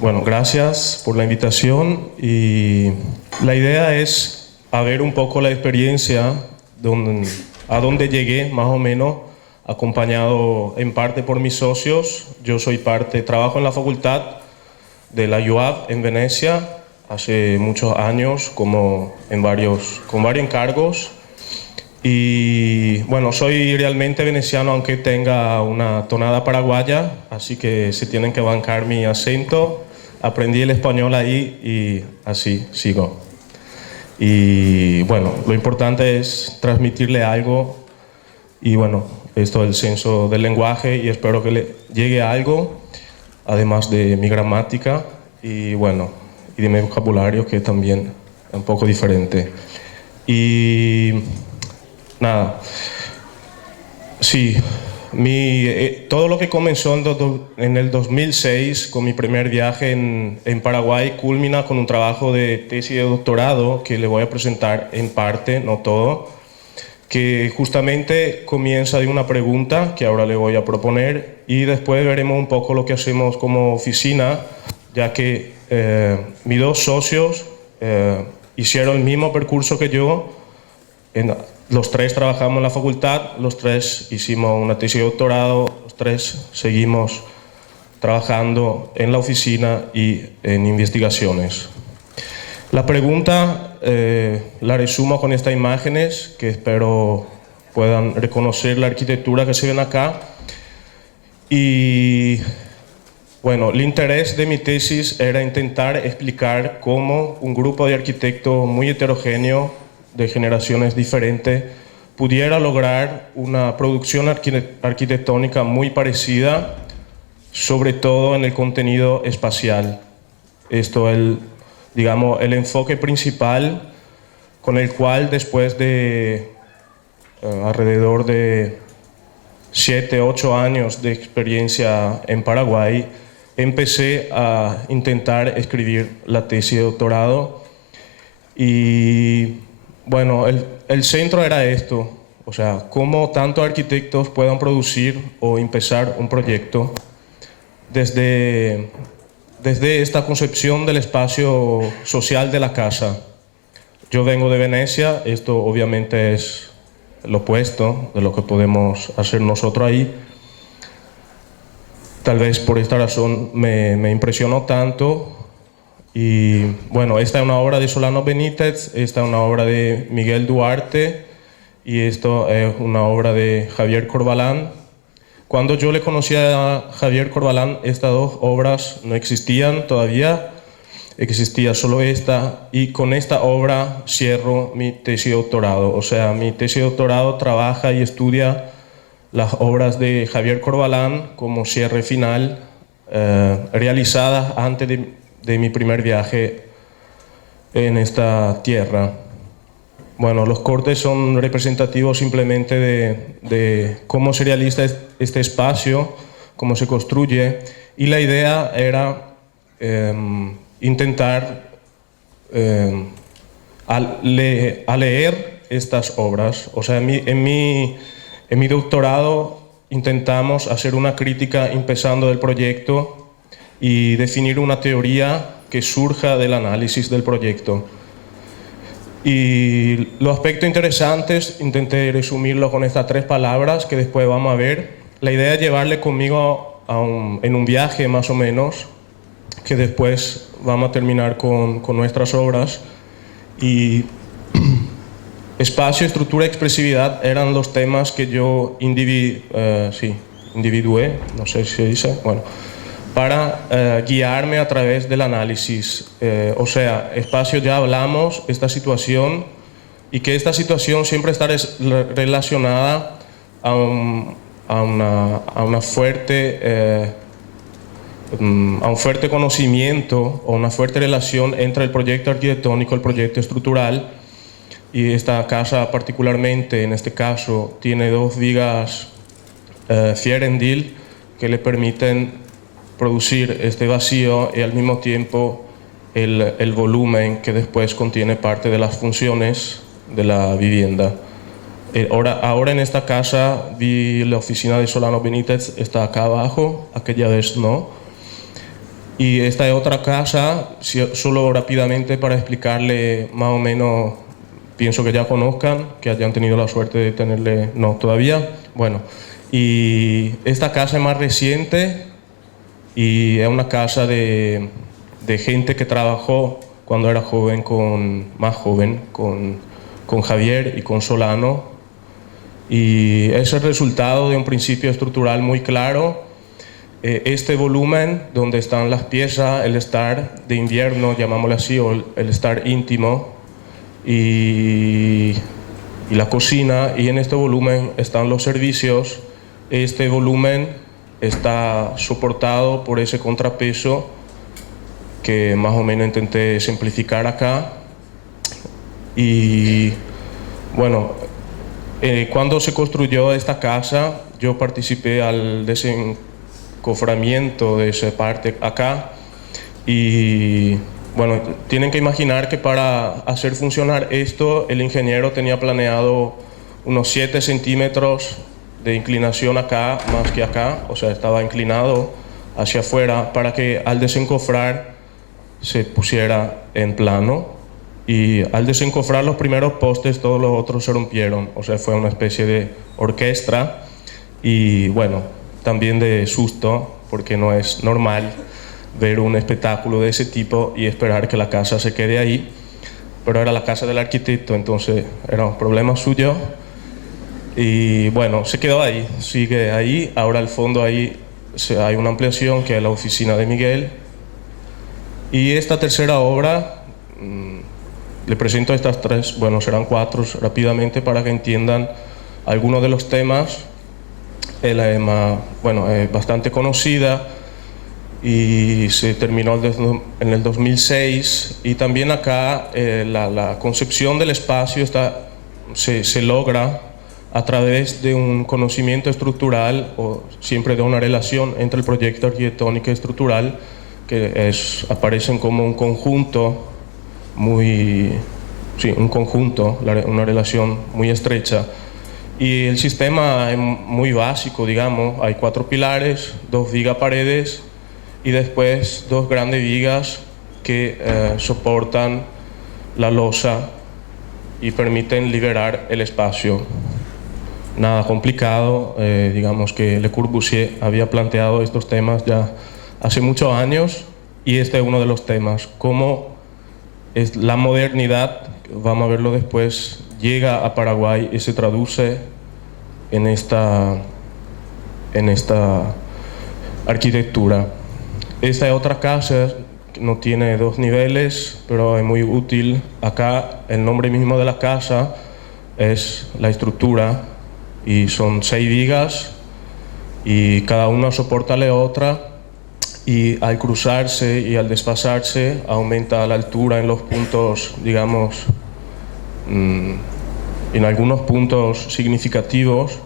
Bueno, gracias por la invitación y la idea es a ver un poco la experiencia a dónde llegué más o menos, acompañado en parte por mis socios. Yo soy trabajo en la facultad de la UAB en Venecia hace muchos años con varios encargos. Y bueno, soy realmente veneciano aunque tenga una tonada paraguaya, así que se tienen que bancar mi acento. Aprendí el español ahí y así sigo. Y bueno, lo importante es transmitirle algo y bueno, esto es el censo del lenguaje y espero que le llegue algo, además de mi gramática y bueno, y de mi vocabulario que también es un poco diferente. Y nada, sí, todo lo que comenzó en el 2006 con mi primer viaje en Paraguay culmina con un trabajo de tesis de doctorado que le voy a presentar en parte, no todo, que justamente comienza de una pregunta que ahora le voy a proponer y después veremos un poco lo que hacemos como oficina, ya que mis dos socios hicieron el mismo percurso que yo. Los tres trabajamos en la facultad, los tres hicimos una tesis de doctorado, los tres seguimos trabajando en la oficina y en investigaciones. La pregunta la resumo con estas imágenes que espero puedan reconocer la arquitectura que se ven acá. Y bueno, el interés de mi tesis era intentar explicar cómo un grupo de arquitectos muy heterogéneo, de generaciones diferentes, pudiera lograr una producción arquitectónica muy parecida, sobre todo en el contenido espacial. Esto es el enfoque principal con el cual después de alrededor de 7, 8 años de experiencia en Paraguay, empecé a intentar escribir la tesis de doctorado y bueno, el centro era esto, o sea, cómo tantos arquitectos puedan producir o empezar un proyecto desde esta concepción del espacio social de la casa. Yo vengo de Venecia, esto obviamente es lo opuesto de lo que podemos hacer nosotros ahí. Tal vez por esta razón me impresionó tanto. Y bueno, esta es una obra de Solano Benítez, esta es una obra de Miguel Duarte y esto es una obra de Javier Corbalán. Cuando yo le conocí a Javier Corbalán, estas dos obras no existían todavía, existía solo esta, y con esta obra cierro mi tesis de doctorado. O sea, mi tesis de doctorado trabaja y estudia las obras de Javier Corbalán como cierre final, realizadas antes de mi primer viaje en esta tierra. Bueno, los cortes son representativos simplemente de cómo se realiza este espacio, cómo se construye, y la idea era intentar a leer estas obras. O sea, en mi doctorado intentamos hacer una crítica empezando del proyecto y definir una teoría que surja del análisis del proyecto. Y los aspectos interesantes intenté resumirlo con estas 3 palabras que después vamos a ver. La idea es llevarle conmigo en un viaje más o menos, que después vamos a terminar con nuestras obras. Y espacio, estructura y expresividad eran los temas que yo individué, no sé si se dice, bueno, para guiarme a través del análisis. O sea, espacio ya hablamos, esta situación, y que esta situación siempre está relacionada a un fuerte conocimiento o una fuerte relación entre el proyecto arquitectónico y el proyecto estructural. Y esta casa particularmente, en este caso, tiene 2 vigas Fierendil que le permiten producir este vacío y al mismo tiempo el volumen que después contiene parte de las funciones de la vivienda. Ahora en esta casa vi la oficina de Solano Benítez, está acá abajo, aquella vez no. Y esta es otra casa, solo rápidamente para explicarle más o menos, pienso que ya conozcan, que hayan tenido la suerte de tenerle, no todavía, bueno. Y esta casa es más reciente y es una casa de gente que trabajó cuando era joven, más joven, con Javier y con Solano. Y es el resultado de un principio estructural muy claro. Este volumen, donde están las piezas, el estar de invierno, llamámoslo así, o el estar íntimo, y la cocina, y en este volumen están los servicios. Este volumen está soportado por ese contrapeso que más o menos intenté simplificar acá. Y bueno, cuando se construyó esta casa, yo participé al desencoframiento de esa parte acá. Y bueno, tienen que imaginar que para hacer funcionar esto, el ingeniero tenía planeado unos 7 centímetros de inclinación acá, más que acá, o sea, estaba inclinado hacia afuera para que al desencofrar se pusiera en plano. Y al desencofrar los primeros postes, todos los otros se rompieron, o sea, fue una especie de orquesta. Y bueno, también de susto, porque no es normal ver un espectáculo de ese tipo y esperar que la casa se quede ahí, pero era la casa del arquitecto, entonces era un problema suyo. Y bueno, se quedó ahí, sigue ahí. Ahora al fondo ahí hay una ampliación que es la oficina de Miguel. Y esta tercera obra, le presento estas 3, bueno, serán 4 rápidamente para que entiendan algunos de los temas. La EMA, bueno, es bastante conocida y se terminó en el 2006. Y también acá la concepción del espacio se logra a través de un conocimiento estructural, o siempre de una relación entre el proyecto arquitectónico y estructural, que aparecen como un conjunto una relación muy estrecha. Y el sistema es muy básico, digamos. Hay 4 pilares, 2 vigas paredes y después 2 grandes vigas que soportan la losa y permiten liberar el espacio. Nada complicado, digamos que Le Corbusier había planteado estos temas ya hace muchos años, y este es uno de los temas. Cómo es la modernidad, vamos a verlo después, llega a Paraguay y se traduce en esta arquitectura. Esta es otra casa, no tiene 2 niveles, pero es muy útil. Acá el nombre mismo de la casa es la estructura, y son 6 vigas y cada una soporta la otra, y al cruzarse y al desfasarse aumenta la altura en los puntos, digamos, en algunos puntos significativos,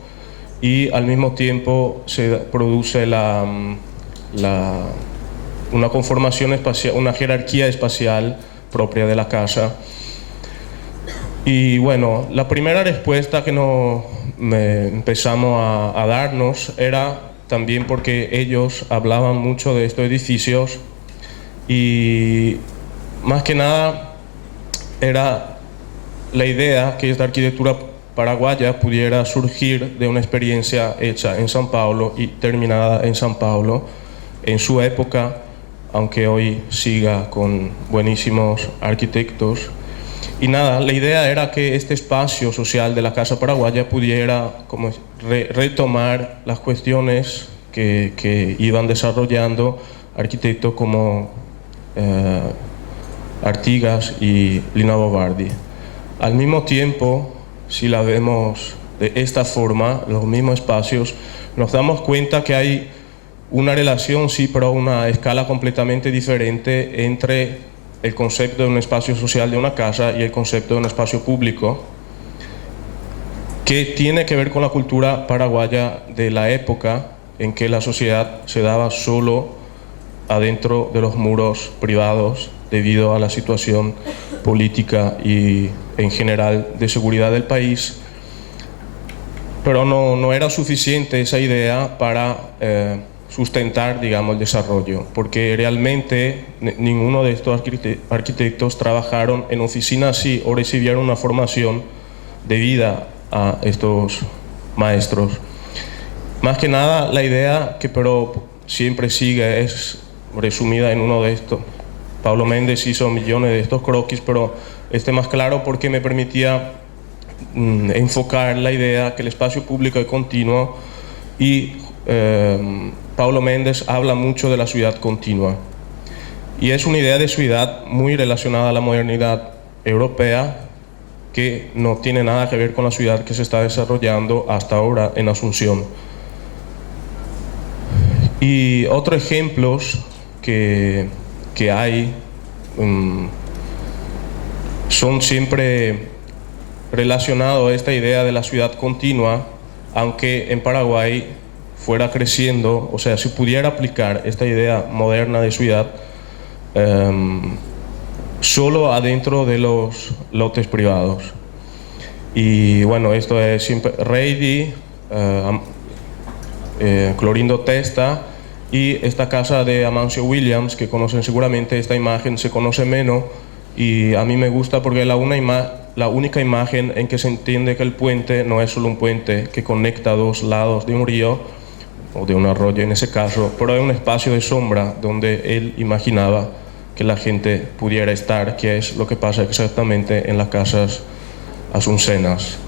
y al mismo tiempo se produce una conformación espacial, una jerarquía espacial propia de la casa. Y bueno, la primera respuesta que empezamos a darnos era también porque ellos hablaban mucho de estos edificios, y más que nada era la idea que esta arquitectura paraguaya pudiera surgir de una experiencia hecha en San Pablo y terminada en San Pablo en su época, aunque hoy siga con buenísimos arquitectos. Y nada, la idea era que este espacio social de la Casa Paraguaya pudiera como retomar las cuestiones que iban desarrollando arquitectos como Artigas y Lina Bobardi. Al mismo tiempo, si la vemos de esta forma, los mismos espacios, nos damos cuenta que hay una relación, sí, pero a una escala completamente diferente entre el concepto de un espacio social de una casa y el concepto de un espacio público, que tiene que ver con la cultura paraguaya de la época en que la sociedad se daba solo adentro de los muros privados debido a la situación política y en general de seguridad del país. Pero no era suficiente esa idea para sustentar, digamos, el desarrollo, porque realmente ninguno de estos arquitectos trabajaron en oficinas así o recibieron una formación debida a estos maestros. Más que nada, la idea que pero siempre sigue es resumida en uno de estos. Pablo Méndez hizo millones de estos croquis, pero este más claro porque me permitía enfocar la idea que el espacio público es continuo y Pablo Méndez habla mucho de la ciudad continua. Y es una idea de ciudad muy relacionada a la modernidad europea que no tiene nada que ver con la ciudad que se está desarrollando hasta ahora en Asunción. Y otros ejemplos que hay son siempre relacionados a esta idea de la ciudad continua, aunque en Paraguay fuera creciendo, o sea, si pudiera aplicar esta idea moderna de ciudad solo adentro de los lotes privados. Y bueno, esto es siempre Reidy, Clorindo Testa y esta casa de Amancio Williams, que conocen seguramente. Esta imagen se conoce menos y a mí me gusta porque es la única imagen en que se entiende que el puente no es solo un puente que conecta dos lados de un río o de un arroyo en ese caso, pero es un espacio de sombra donde él imaginaba que la gente pudiera estar, que es lo que pasa exactamente en las casas asuncenas.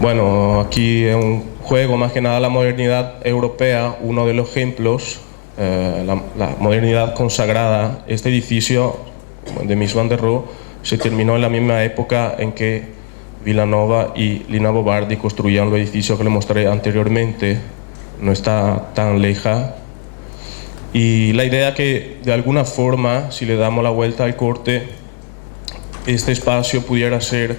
Bueno, aquí es un juego más que nada la modernidad europea, uno de los ejemplos, la modernidad consagrada. Este edificio de Mies van der Rohe se terminó en la misma época en que Vilanova y Lina Bobardi construían el edificio que le mostré anteriormente. No está tan leja. Y la idea que de alguna forma, si le damos la vuelta al corte, este espacio pudiera ser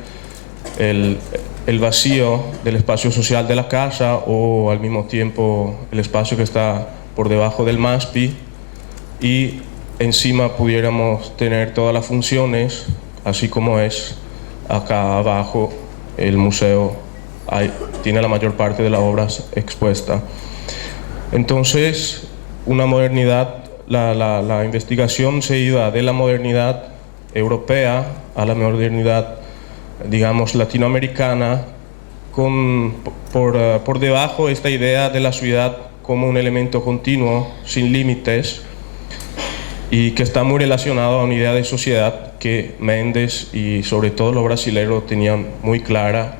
el vacío del espacio social de la casa o al mismo tiempo el espacio que está por debajo del MASPI, y encima pudiéramos tener todas las funciones, así como es acá abajo el museo tiene la mayor parte de las obras expuesta. Entonces, una modernidad, la investigación se iba de la modernidad europea a la modernidad, digamos, latinoamericana, por debajo esta idea de la ciudad como un elemento continuo, sin límites, y que está muy relacionado a una idea de sociedad que Méndez y sobre todo los brasileños tenían muy clara.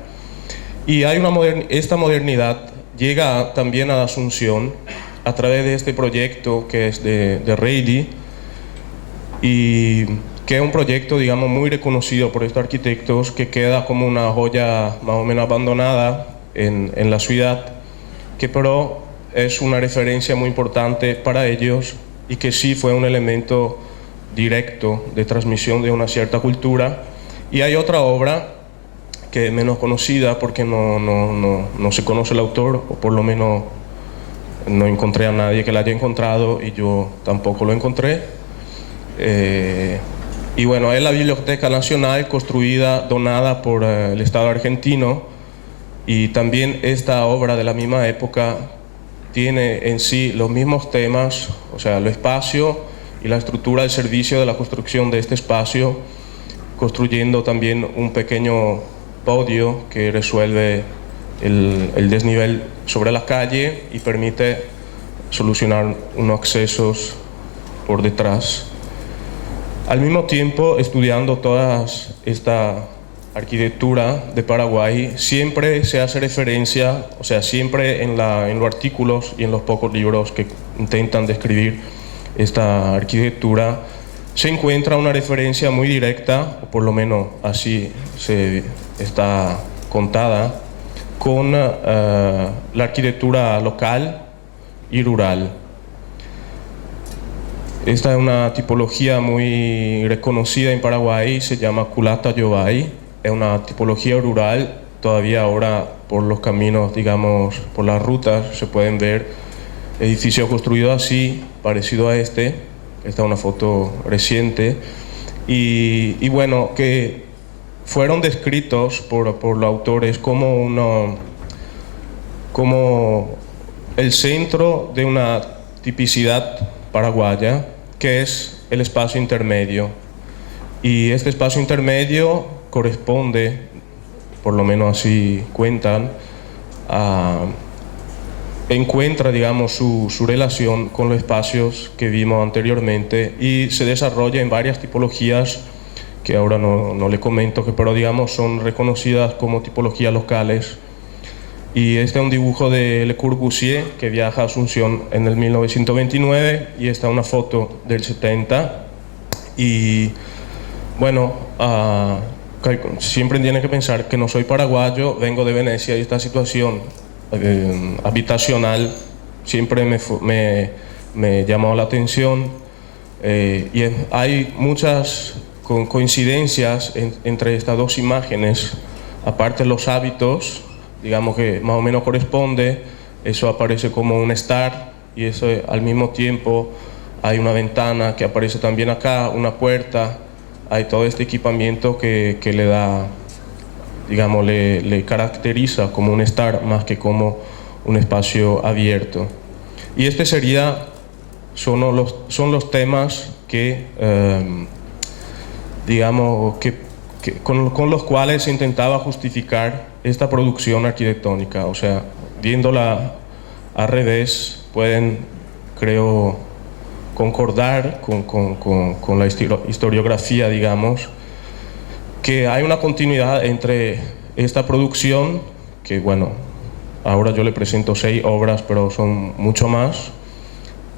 Y hay esta modernidad llega también a Asunción a través de este proyecto que es de Reidy, y que es un proyecto, digamos, muy reconocido por estos arquitectos, que queda como una joya más o menos abandonada en la ciudad, que pero es una referencia muy importante para ellos y que sí fue un elemento directo de transmisión de una cierta cultura. Y hay otra obra que es menos conocida porque no se conoce el autor, o por lo menos no encontré a nadie que la haya encontrado y yo tampoco lo encontré. Y bueno, es la Biblioteca Nacional, construida, donada por el Estado argentino, y también esta obra de la misma época tiene en sí los mismos temas, o sea, el espacio y la estructura del servicio de la construcción de este espacio, construyendo también un pequeño podio que resuelve el desnivel sobre la calle y permite solucionar unos accesos por detrás. Al mismo tiempo, estudiando toda esta arquitectura de Paraguay, siempre se hace referencia, o sea, siempre en los artículos y en los pocos libros que intentan describir esta arquitectura, se encuentra una referencia muy directa, o por lo menos así se está contada, con la arquitectura local y rural. Esta es una tipología muy reconocida en Paraguay, se llama culata yobay. Es una tipología rural, todavía ahora por los caminos, digamos, por las rutas se pueden ver edificios construidos así, parecido a este. Esta es una foto reciente. Y bueno, que fueron descritos por los autores como el centro de una tipicidad paraguaya, que es el espacio intermedio. Y este espacio intermedio corresponde, por lo menos así cuentan, encuentra, digamos, su relación con los espacios que vimos anteriormente y se desarrolla en varias tipologías que ahora no le comento, pero digamos son reconocidas como tipologías locales. Y este es un dibujo de Le Corbusier, que viaja a Asunción en el 1929, y esta es una foto del 70. Y bueno, siempre tienen que pensar que no soy paraguayo, vengo de Venecia, y esta situación habitacional siempre me llamó la atención. Y hay muchas coincidencias entre estas dos imágenes, aparte los hábitos, digamos que más o menos corresponde, eso aparece como un estar, y eso al mismo tiempo hay una ventana que aparece también acá, una puerta, hay todo este equipamiento que le da, digamos, le caracteriza como un estar más que como un espacio abierto. Y este son los temas que, digamos, con los cuales se intentaba justificar esta producción arquitectónica. O sea, viéndola al revés, pueden, creo, concordar con la historiografía, digamos, que hay una continuidad entre esta producción, que bueno, ahora yo le presento 6 obras, pero son mucho más,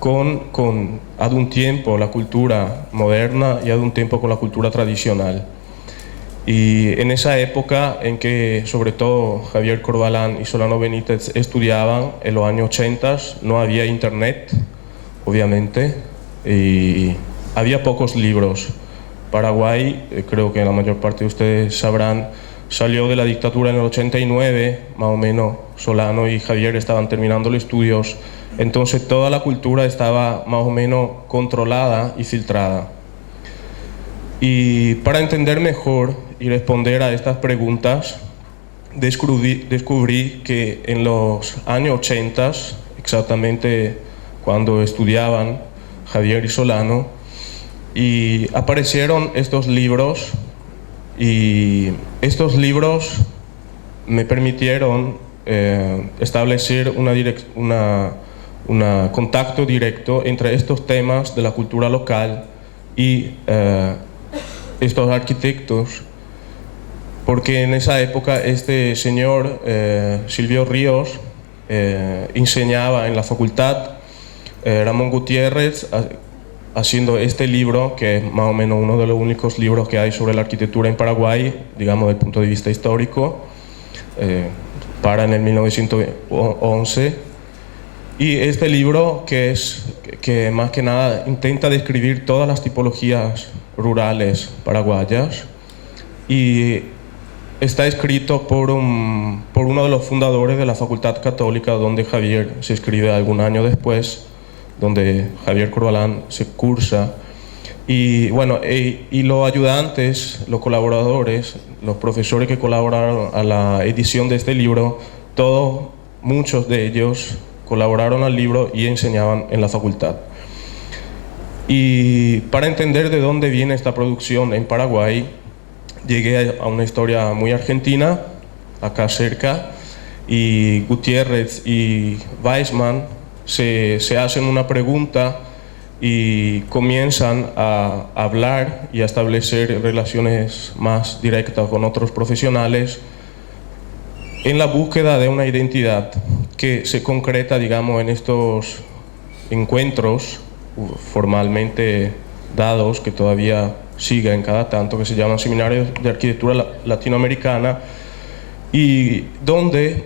con ad un tiempo la cultura moderna y ad un tiempo con la cultura tradicional. Y en esa época en que sobre todo Javier Corvalán y Solano Benítez estudiaban, en los años 80, no había internet, obviamente, y había pocos libros. Paraguay, creo que la mayor parte de ustedes sabrán, salió de la dictadura en el 89, más o menos. Solano y Javier estaban terminando los estudios, entonces toda la cultura estaba más o menos controlada y filtrada. Y para entender mejor y responder a estas preguntas, descubrí que en los años 80, exactamente cuando estudiaban Javier y Solano, y aparecieron estos libros, y estos libros me permitieron establecer un contacto directo entre estos temas de la cultura local y estos arquitectos, porque en esa época este señor Silvio Ríos enseñaba en la facultad, Ramón Gutiérrez haciendo este libro, que es más o menos uno de los únicos libros que hay sobre la arquitectura en Paraguay, digamos desde el punto de vista histórico, para en el 1911. Y este libro que más que nada intenta describir todas las tipologías rurales paraguayas, y está escrito por uno de los fundadores de la Facultad Católica, donde Javier se escribe algún año después, donde Javier Corvalán se cursa. Y bueno, y los ayudantes, los colaboradores, los profesores que colaboraron a la edición de este libro, muchos de ellos colaboraron al libro y enseñaban en la facultad. Y para entender de dónde viene esta producción en Paraguay, llegué a una historia muy argentina, acá cerca, y Gutiérrez y Weissman se hacen una pregunta y comienzan a hablar y a establecer relaciones más directas con otros profesionales en la búsqueda de una identidad que se concreta, digamos, en estos encuentros formalmente dados, que todavía siguen cada tanto, que se llaman Seminarios de Arquitectura Latinoamericana, y donde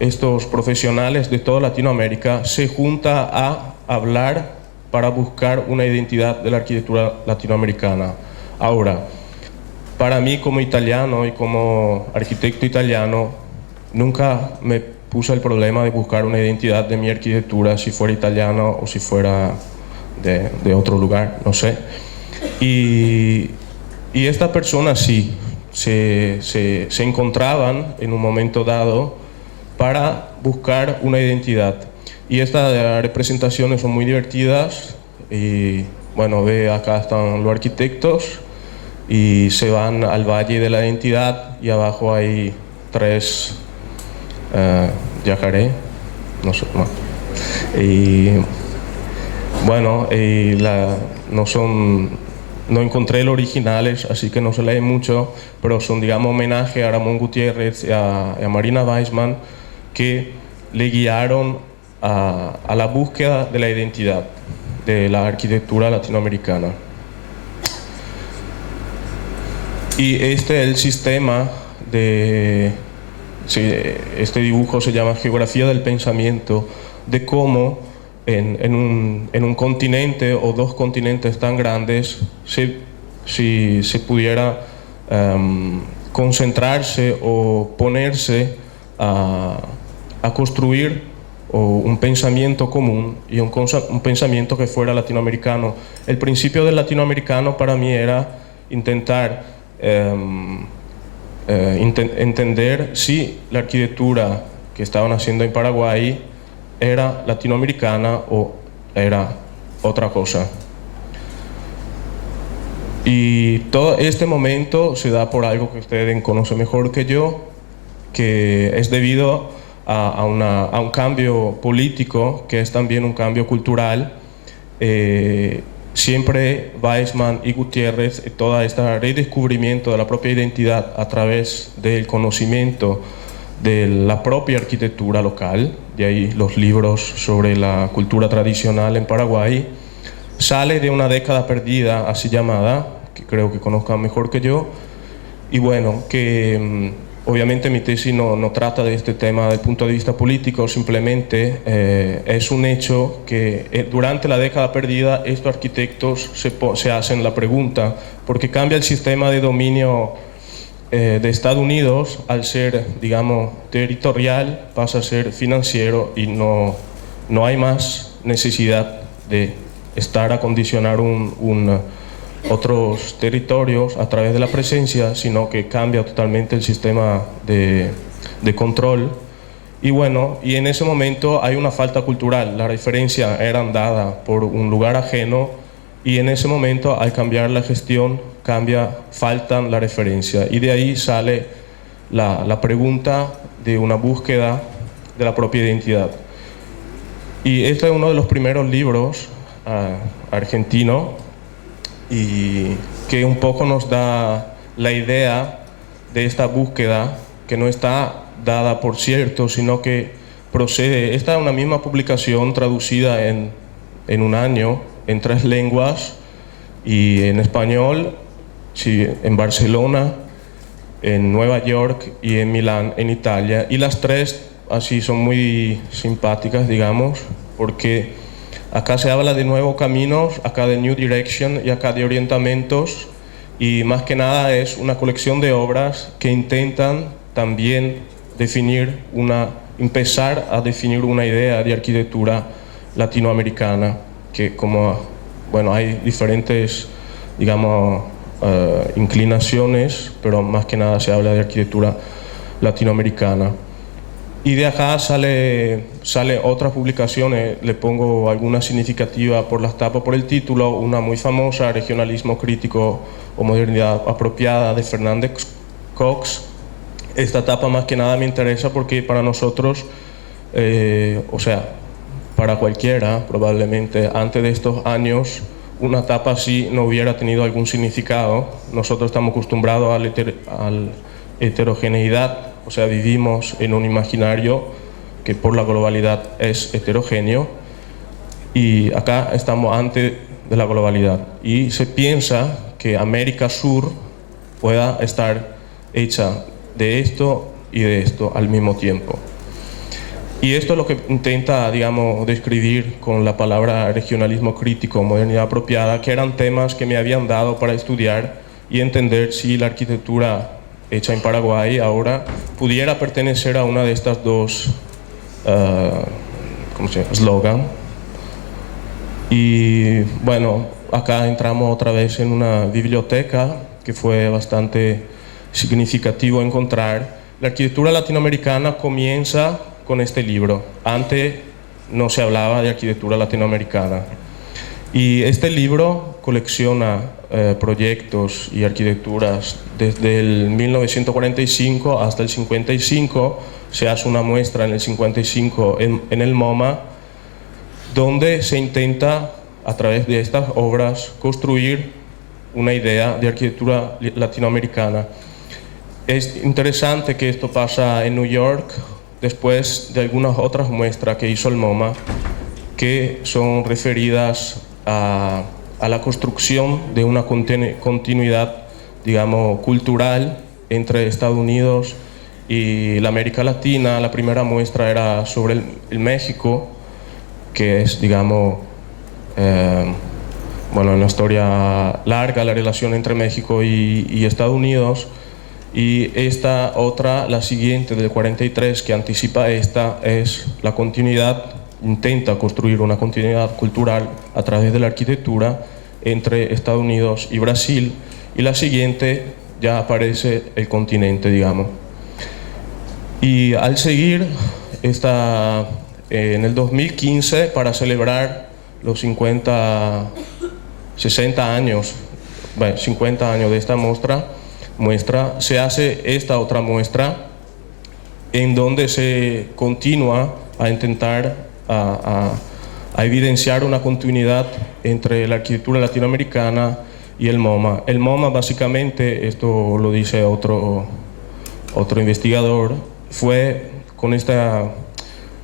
estos profesionales de toda Latinoamérica se juntan a hablar para buscar una identidad de la arquitectura latinoamericana. Ahora, para mí como italiano y como arquitecto italiano, nunca me puse el problema de buscar una identidad de mi arquitectura, si fuera italiano o si fuera de otro lugar, no sé. Y estas personas sí, se encontraban en un momento dado para buscar una identidad. Y estas representaciones son muy divertidas y bueno, ve acá están los arquitectos y se van al Valle de la Identidad y abajo hay 3 yacaré, no sé, no. Y bueno, no encontré los originales, así que no se lee mucho, pero son, digamos, homenaje a Ramón Gutiérrez y a Marina Weissman, que le guiaron a la búsqueda de la identidad de la arquitectura latinoamericana. Y este es el sistema de... Sí, este dibujo se llama Geografía del Pensamiento, de cómo en un continente o 2 continentes tan grandes, si se pudiera concentrarse o ponerse a construir un pensamiento común y un pensamiento que fuera latinoamericano. El principio del latinoamericano para mí era intentar entender si la arquitectura que estaban haciendo en Paraguay era latinoamericana o era otra cosa. Y todo este momento se da por algo que ustedes conocen mejor que yo, que es debido a un cambio político, que es también un cambio cultural. Siempre Weissman y Gutiérrez, todo este redescubrimiento de la propia identidad a través del conocimiento de la propia arquitectura local, de ahí los libros sobre la cultura tradicional en Paraguay, sale de una década perdida, así llamada, que creo que conozcan mejor que yo, y bueno, que obviamente mi tesis no trata de este tema desde el punto de vista político, simplemente es un hecho que durante la década perdida estos arquitectos se hacen la pregunta, porque cambia el sistema de dominio de Estados Unidos, al ser, digamos, territorial, pasa a ser financiero y no hay más necesidad de estar a condicionar otros territorios a través de la presencia, sino que cambia totalmente el sistema de control. Y bueno, y en ese momento hay una falta cultural, la referencia era dada por un lugar ajeno, y en ese momento, al cambiar la gestión, faltan la referencia, y de ahí sale la pregunta de una búsqueda de la propia identidad. Y este es uno de los primeros libros argentinos, y que un poco nos da la idea de esta búsqueda, que no está dada por cierto, sino que procede. Esta es una misma publicación traducida en un año, en 3 lenguas, y en español, sí, en Barcelona, en Nueva York y en Milán, en Italia. Y las 3 así son muy simpáticas, digamos, porque acá se habla de nuevos caminos, acá de New Direction y acá de orientamientos, y más que nada es una colección de obras que intentan también empezar a definir una idea de arquitectura latinoamericana, que como, bueno, hay diferentes, digamos, inclinaciones, pero más que nada se habla de arquitectura latinoamericana. Y de acá sale otras publicaciones, le pongo alguna significativa por las tapas, por el título, una muy famosa, Regionalismo Crítico o Modernidad Apropiada, de Fernández Cox. Esta tapa más que nada me interesa porque para nosotros, o sea, para cualquiera probablemente, antes de estos años, una tapa así no hubiera tenido algún significado. Nosotros estamos acostumbrados a la heterogeneidad. O sea, vivimos en un imaginario que por la globalidad es heterogéneo, y acá estamos antes de la globalidad. Y se piensa que América Sur pueda estar hecha de esto y de esto al mismo tiempo. Y esto es lo que intenta, digamos, describir con la palabra regionalismo crítico, modernidad apropiada, que eran temas que me habían dado para estudiar y entender si la arquitectura hecha en Paraguay ahora pudiera pertenecer a una de estas 2 eslogan. Y bueno, acá entramos otra vez en una biblioteca que fue bastante significativo encontrar. La arquitectura latinoamericana comienza con este libro. Antes no se hablaba de arquitectura latinoamericana. Y este libro colecciona proyectos y arquitecturas desde el 1945 hasta el 55. Se hace una muestra en el 55 en el MoMA, donde se intenta, a través de estas obras, construir una idea de arquitectura latinoamericana. Es interesante que esto pasa en New York, después de algunas otras muestras que hizo el MoMA, que son referidas a la construcción de una continuidad, digamos, cultural entre Estados Unidos y la América Latina. La primera muestra era sobre el México, que es, digamos, bueno, una historia larga, la relación entre México y Estados Unidos. Y esta otra, la siguiente, del 43, que anticipa esta, es la continuidad, intenta construir una continuidad cultural a través de la arquitectura entre Estados Unidos y Brasil. Y la siguiente ya aparece el continente, digamos. Y al seguir, en el 2015, para celebrar los 50 años de esta muestra, se hace esta otra muestra en donde se continúa a intentar a evidenciar una continuidad entre la arquitectura latinoamericana y el MoMA. El MoMA, básicamente, esto lo dice otro investigador,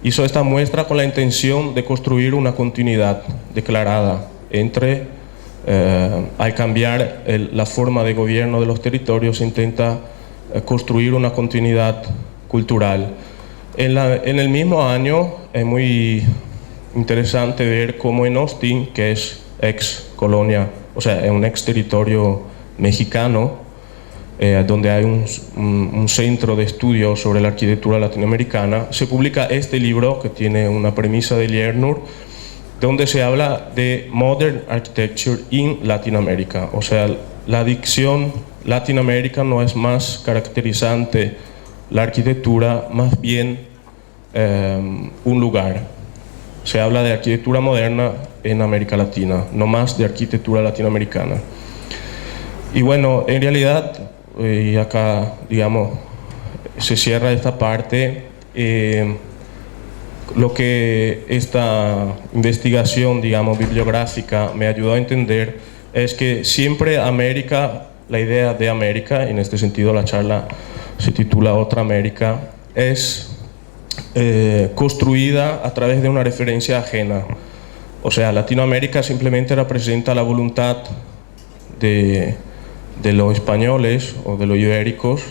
hizo esta muestra con la intención de construir una continuidad declarada entre, al cambiar la forma de gobierno de los territorios, se intenta construir una continuidad cultural. En el mismo año es muy interesante ver cómo en Austin, que es ex colonia, o sea, es un ex territorio mexicano, donde hay un centro de estudio sobre la arquitectura latinoamericana, se publica este libro que tiene una premisa de Lerner, donde se habla de Modern Architecture in Latin America. O sea, la dicción Latinoamérica no es más caracterizante la arquitectura, más bien un lugar. Se habla de arquitectura moderna en América Latina, no más de arquitectura latinoamericana. Y bueno, en realidad, y acá, digamos, se cierra esta parte. Lo que esta investigación, digamos, bibliográfica me ayudó a entender es que siempre América, la idea de América, en este sentido la charla se titula Otra América, es construida a través de una referencia ajena. O sea, Latinoamérica simplemente representa la voluntad de los españoles o de los ibéricos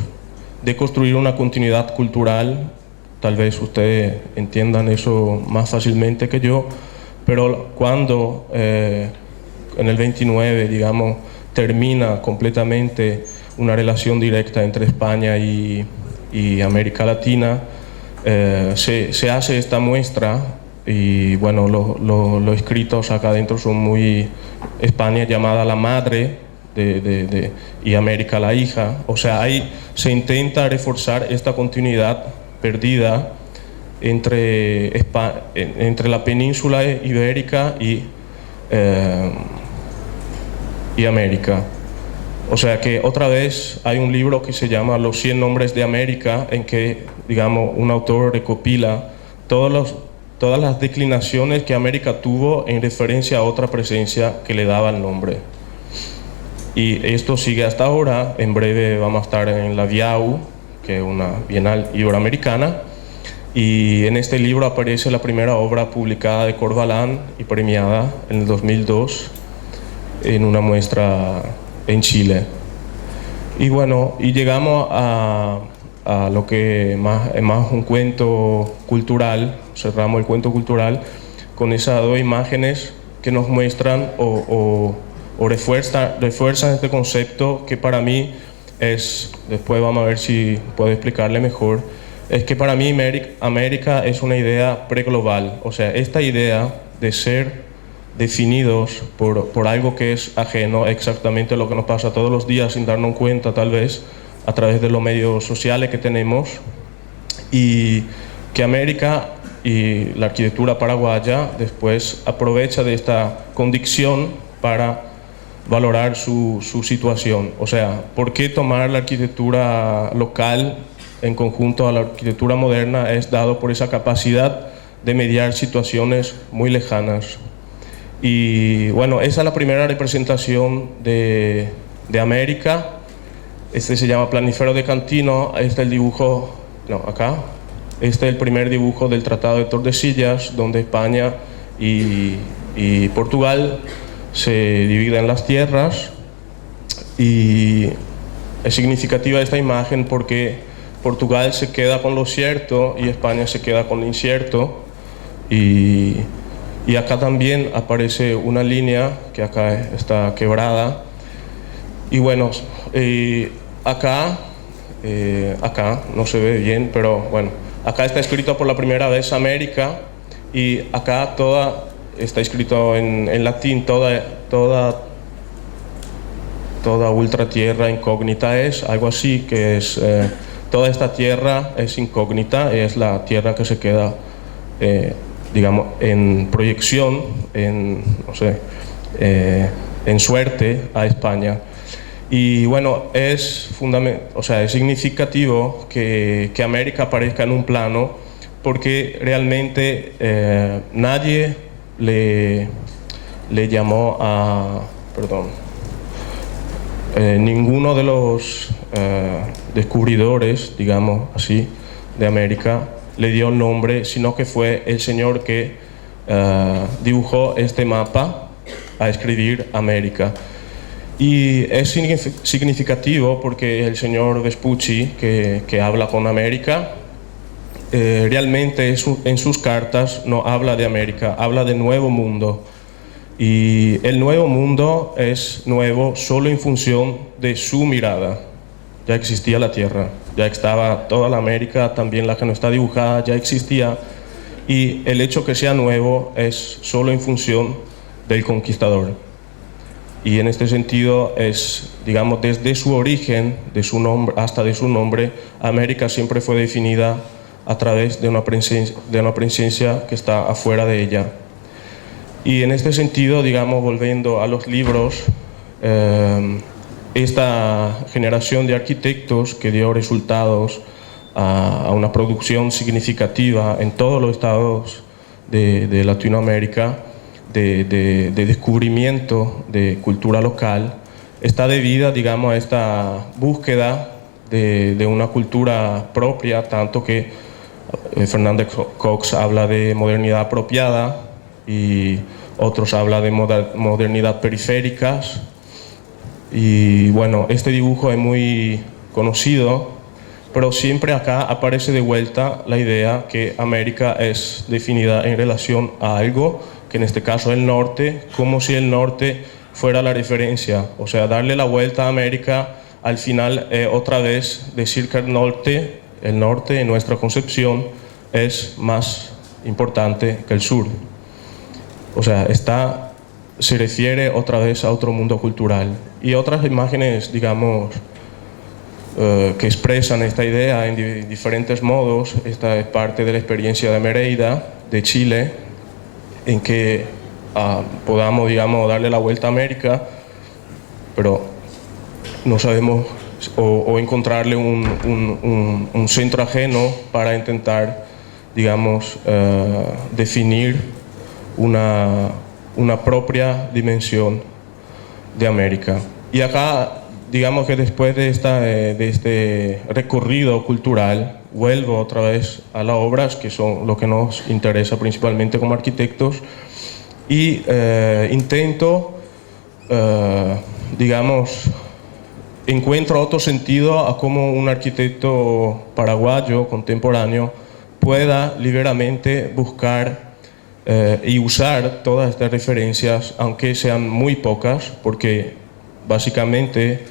de construir una continuidad cultural. Tal vez ustedes entiendan eso más fácilmente que yo, pero cuando en el 29, digamos, termina completamente una relación directa entre España y América Latina, se hace esta muestra y bueno, los escritos acá adentro son muy... España llamada la madre y América la hija. O sea, ahí se intenta reforzar esta continuidad perdida entre la península ibérica y América. O sea que otra vez hay un libro que se llama Los 100 nombres de América, en que, digamos, un autor recopila todas las declinaciones que América tuvo en referencia a otra presencia que le daba el nombre. Y esto sigue hasta ahora. En breve vamos a estar en la BIAU, que es una Bienal Iberoamericana, y en este libro aparece la primera obra publicada de Corvalán y premiada en el 2002 en una muestra en Chile. Y bueno, y llegamos a lo que es más un cuento cultural. Cerramos el cuento cultural con esas dos imágenes que nos muestran o refuerzan este concepto que para mí es, después vamos a ver si puedo explicarle mejor, es que para mí América es una idea preglobal. O sea, esta idea de ser definidos por algo que es ajeno, exactamente lo que nos pasa todos los días sin darnos cuenta, tal vez, a través de los medios sociales que tenemos. Y que América y la arquitectura paraguaya después aprovecha de esta condición para valorar su situación. O sea, ¿por qué tomar la arquitectura local en conjunto a la arquitectura moderna? Es dado por esa capacidad de mediar situaciones muy lejanas. Y bueno, esa es la primera representación de América. Este se llama Planifero de Cantino. Este es el dibujo, no, acá. Este es el primer dibujo del Tratado de Tordesillas, donde España y Portugal se dividen las tierras. Y es significativa esta imagen porque Portugal se queda con lo cierto y España se queda con lo incierto. Y acá también aparece una línea que acá está quebrada. Y bueno, acá no se ve bien, pero bueno, acá está escrito por la primera vez América, y acá está escrito en latín, toda ultra tierra incógnita es, algo así, que es toda esta tierra es incógnita, es la tierra que se queda digamos, en proyección, no sé, en suerte a España. Y bueno, es significativo que América aparezca en un plano, porque realmente nadie le llamó a, ninguno de los descubridores, digamos así, de América le dio nombre, sino que fue el señor que dibujó este mapa a escribir América. Y es significativo porque el señor Vespucci, que habla con América, realmente en sus cartas no habla de América, habla de Nuevo Mundo. Y el Nuevo Mundo es nuevo solo en función de su mirada. Ya existía la Tierra, ya estaba toda la América, también la que no está dibujada, ya existía. Y el hecho que sea nuevo es solo en función del conquistador. Y en este sentido es, digamos, desde su origen, de su nombre hasta de su nombre, América siempre fue definida a través de una presencia que está afuera de ella. Y en este sentido, digamos, volviendo a los libros, esta generación de arquitectos que dio resultados a una producción significativa en todos los estados de Latinoamérica, de descubrimiento de cultura local, está debida, digamos, a esta búsqueda de una cultura propia, tanto que Fernández Cox habla de modernidad apropiada y otros hablan de modernidad periféricas. Y bueno, este dibujo es muy conocido, pero siempre acá aparece de vuelta la idea que América es definida en relación a algo, que en este caso es el norte, como si el norte fuera la referencia. O sea, darle la vuelta a América, al final otra vez decir que el norte en nuestra concepción es más importante que el sur. O sea, se refiere otra vez a otro mundo cultural. Y otras imágenes, digamos, que expresan esta idea en diferentes modos. Esta es parte de la experiencia de Mereyda, de Chile, en que podamos, digamos, darle la vuelta a América, pero no sabemos, o encontrarle un centro ajeno para intentar, digamos, definir una propia dimensión de América. Y acá, digamos que después de este recorrido cultural, vuelvo otra vez a las obras, que son lo que nos interesa principalmente como arquitectos, y intento, digamos, encuentro otro sentido a cómo un arquitecto paraguayo contemporáneo pueda liberamente buscar y usar todas estas referencias, aunque sean muy pocas, porque básicamente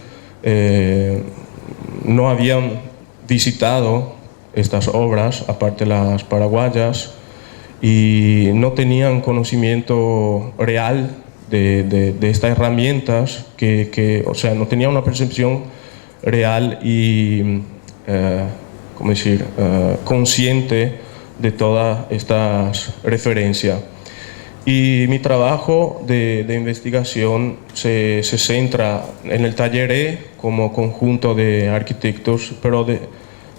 no habían visitado estas obras, aparte las paraguayas, y no tenían conocimiento real de estas herramientas, o sea, no tenían una percepción real y, ¿cómo decir?, consciente de todas estas referencias. Y mi trabajo de investigación se centra en el taller E como conjunto de arquitectos, pero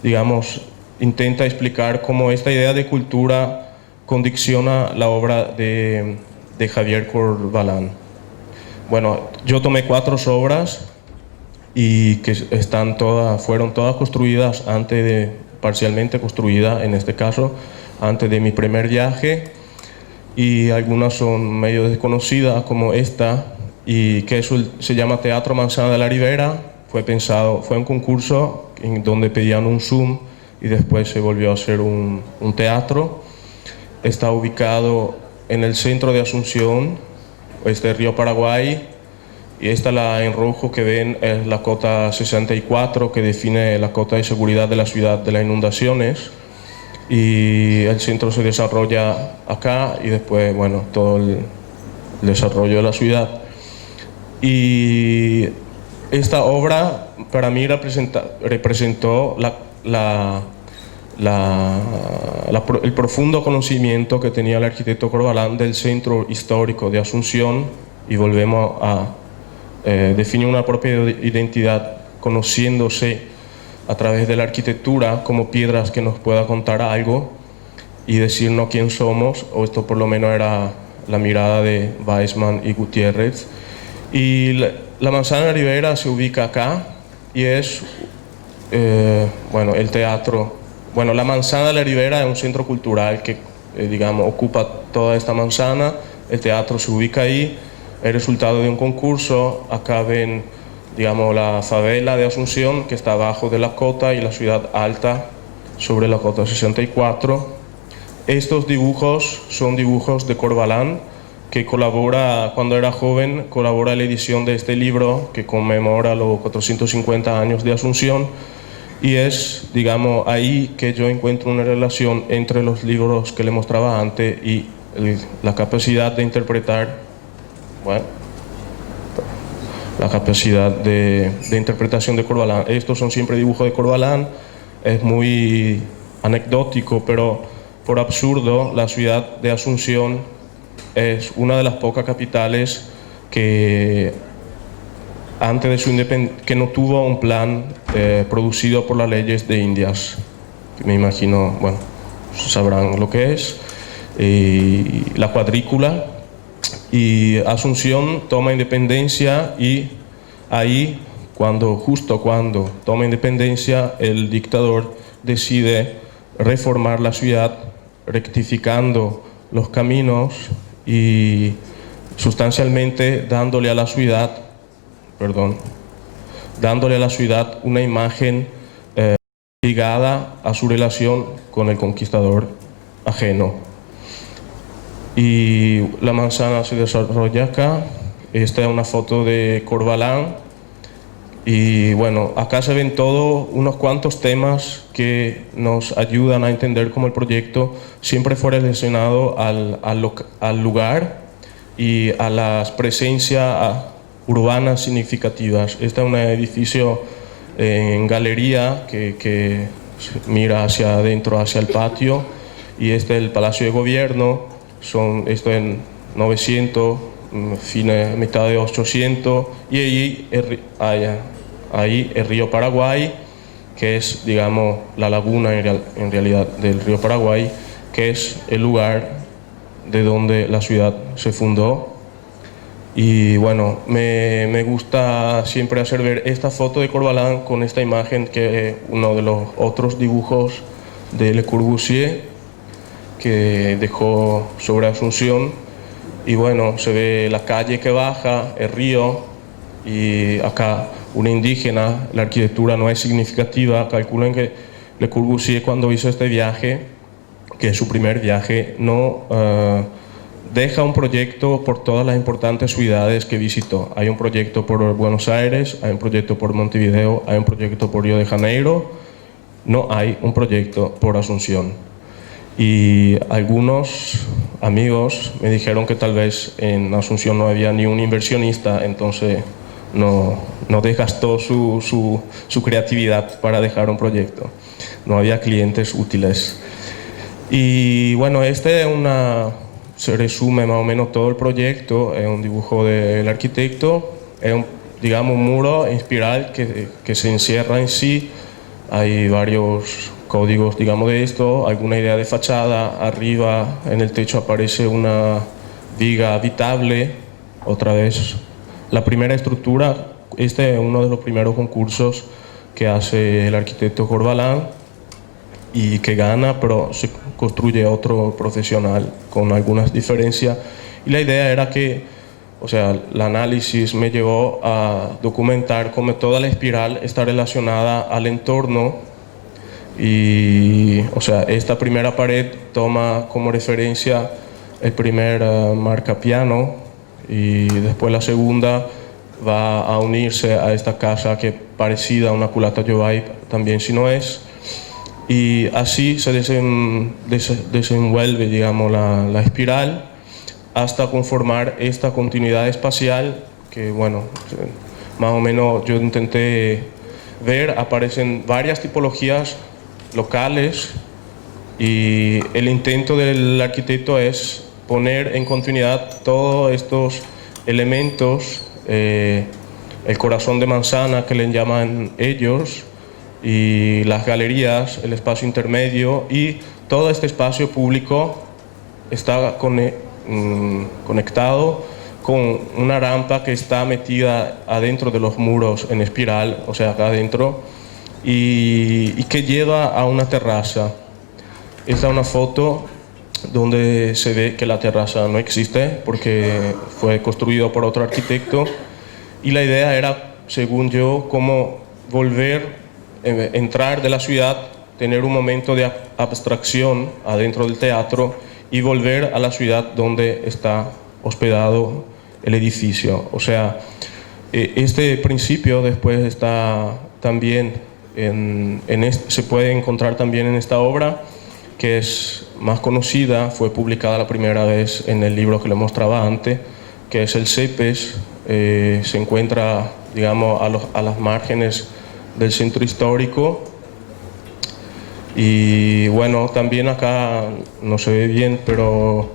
digamos, intenta explicar cómo esta idea de cultura condiciona la obra de Javier Corvalán. Bueno, yo tomé 4 obras y que fueron todas construidas parcialmente construidas, en este caso, antes de mi primer viaje, y algunas son medio desconocidas, como esta, y que se llama Teatro Manzana de la Ribera. Fue un concurso en donde pedían un Zoom y después se volvió a hacer un teatro. Está ubicado en el centro de Asunción, Río Paraguay, y la en rojo que ven es la cota 64, que define la cota de seguridad de la ciudad de las inundaciones, y el centro se desarrolla acá y después, bueno, todo el desarrollo de la ciudad. Y esta obra para mí representó el profundo conocimiento que tenía el arquitecto Corvalán del centro histórico de Asunción, y volvemos a definir una propia identidad conociéndose a través de la arquitectura como piedras que nos pueda contar algo y decirnos quién somos, o esto por lo menos era la mirada de Weissman y Gutiérrez. Y la Manzana de la Ribera se ubica acá y es, bueno, el teatro. Bueno, la Manzana de la Ribera es un centro cultural que, digamos, ocupa toda esta manzana. El teatro se ubica ahí, el resultado de un concurso. Acá ven, digamos, la favela de Asunción, que está abajo de la cota, y la ciudad alta sobre la cota 64. Estos dibujos son dibujos de Corvalán, que colabora, cuando era joven, colabora en la edición de este libro que conmemora los 450 años de Asunción, y es, digamos, ahí que yo encuentro una relación entre los libros que le mostraba antes y la capacidad de interpretar, bueno, la capacidad de interpretación de Corvalán. Estos son siempre dibujos de Corvalán, es muy anecdótico, pero por absurdo, la ciudad de Asunción es una de las pocas capitales que antes de su independencia, que no tuvo un plan producido por las leyes de Indias. Me imagino, bueno, sabrán lo que es, la cuadrícula. Y Asunción toma independencia, y ahí, justo cuando toma independencia, el dictador decide reformar la ciudad, rectificando los caminos y sustancialmente dándole a la ciudad una imagen ligada a su relación con el conquistador ajeno. Y la manzana se desarrolla acá. Esta es una foto de Corvalán. Y bueno, acá se ven todos unos cuantos temas que nos ayudan a entender cómo el proyecto siempre fue relacionado al lugar y a las presencias urbanas significativas. Este es un edificio en galería que mira hacia adentro, hacia el patio, y este es el Palacio de Gobierno. Esto en 900, mitad de 800, y ahí el río Paraguay, que es, digamos, la laguna en realidad del río Paraguay, que es el lugar de donde la ciudad se fundó. Y bueno, me gusta siempre hacer ver esta foto de Corvalán con esta imagen, que es uno de los otros dibujos de Le Corbusier que dejó sobre Asunción. Y bueno, se ve la calle que baja, el río, y acá una indígena. La arquitectura no es significativa. Calculen que Le Corbusier, cuando hizo este viaje, que es su primer viaje, no deja un proyecto por todas las importantes ciudades que visitó. Hay un proyecto por Buenos Aires, hay un proyecto por Montevideo, hay un proyecto por Río de Janeiro. No hay un proyecto por Asunción. Y algunos amigos me dijeron que tal vez en Asunción no había ni un inversionista, entonces no desgastó su creatividad para dejar un proyecto. No había clientes útiles. Y bueno, se resume más o menos todo el proyecto, es un dibujo del arquitecto, es digamos, un muro en espiral que se encierra en sí. Hay varios códigos, digamos, de esto, alguna idea de fachada. Arriba en el techo aparece una viga habitable, otra vez la primera estructura. Este es uno de los primeros concursos que hace el arquitecto Corvalán y que gana, pero se construye otro profesional con algunas diferencias. Y la idea era que, o sea, el análisis me llevó a documentar cómo toda la espiral está relacionada al entorno. Y, o sea, esta primera pared toma como referencia el primer marcapiano, y después la segunda va a unirse a esta casa que parecida a una culata Giovai, también si no es. Y así se desenvuelve, digamos, la espiral hasta conformar esta continuidad espacial que, bueno, más o menos yo intenté ver. Aparecen varias tipologías locales y el intento del arquitecto es poner en continuidad todos estos elementos, el corazón de manzana que le llaman ellos, y las galerías, el espacio intermedio, y todo este espacio público está conectado con una rampa que está metida adentro de los muros en espiral, o sea, acá adentro, y que lleva a una terraza. Esta es una foto donde se ve que la terraza no existe porque fue construido por otro arquitecto, y la idea era, según yo, como entrar de la ciudad, tener un momento de abstracción adentro del teatro y volver a la ciudad donde está hospedado el edificio. O sea, este principio después está también se puede encontrar también en esta obra, que es más conocida, fue publicada la primera vez en el libro que le mostraba antes, que es el Cepes. Se encuentra, digamos, a las márgenes del centro histórico. Y bueno, también acá no se ve bien, pero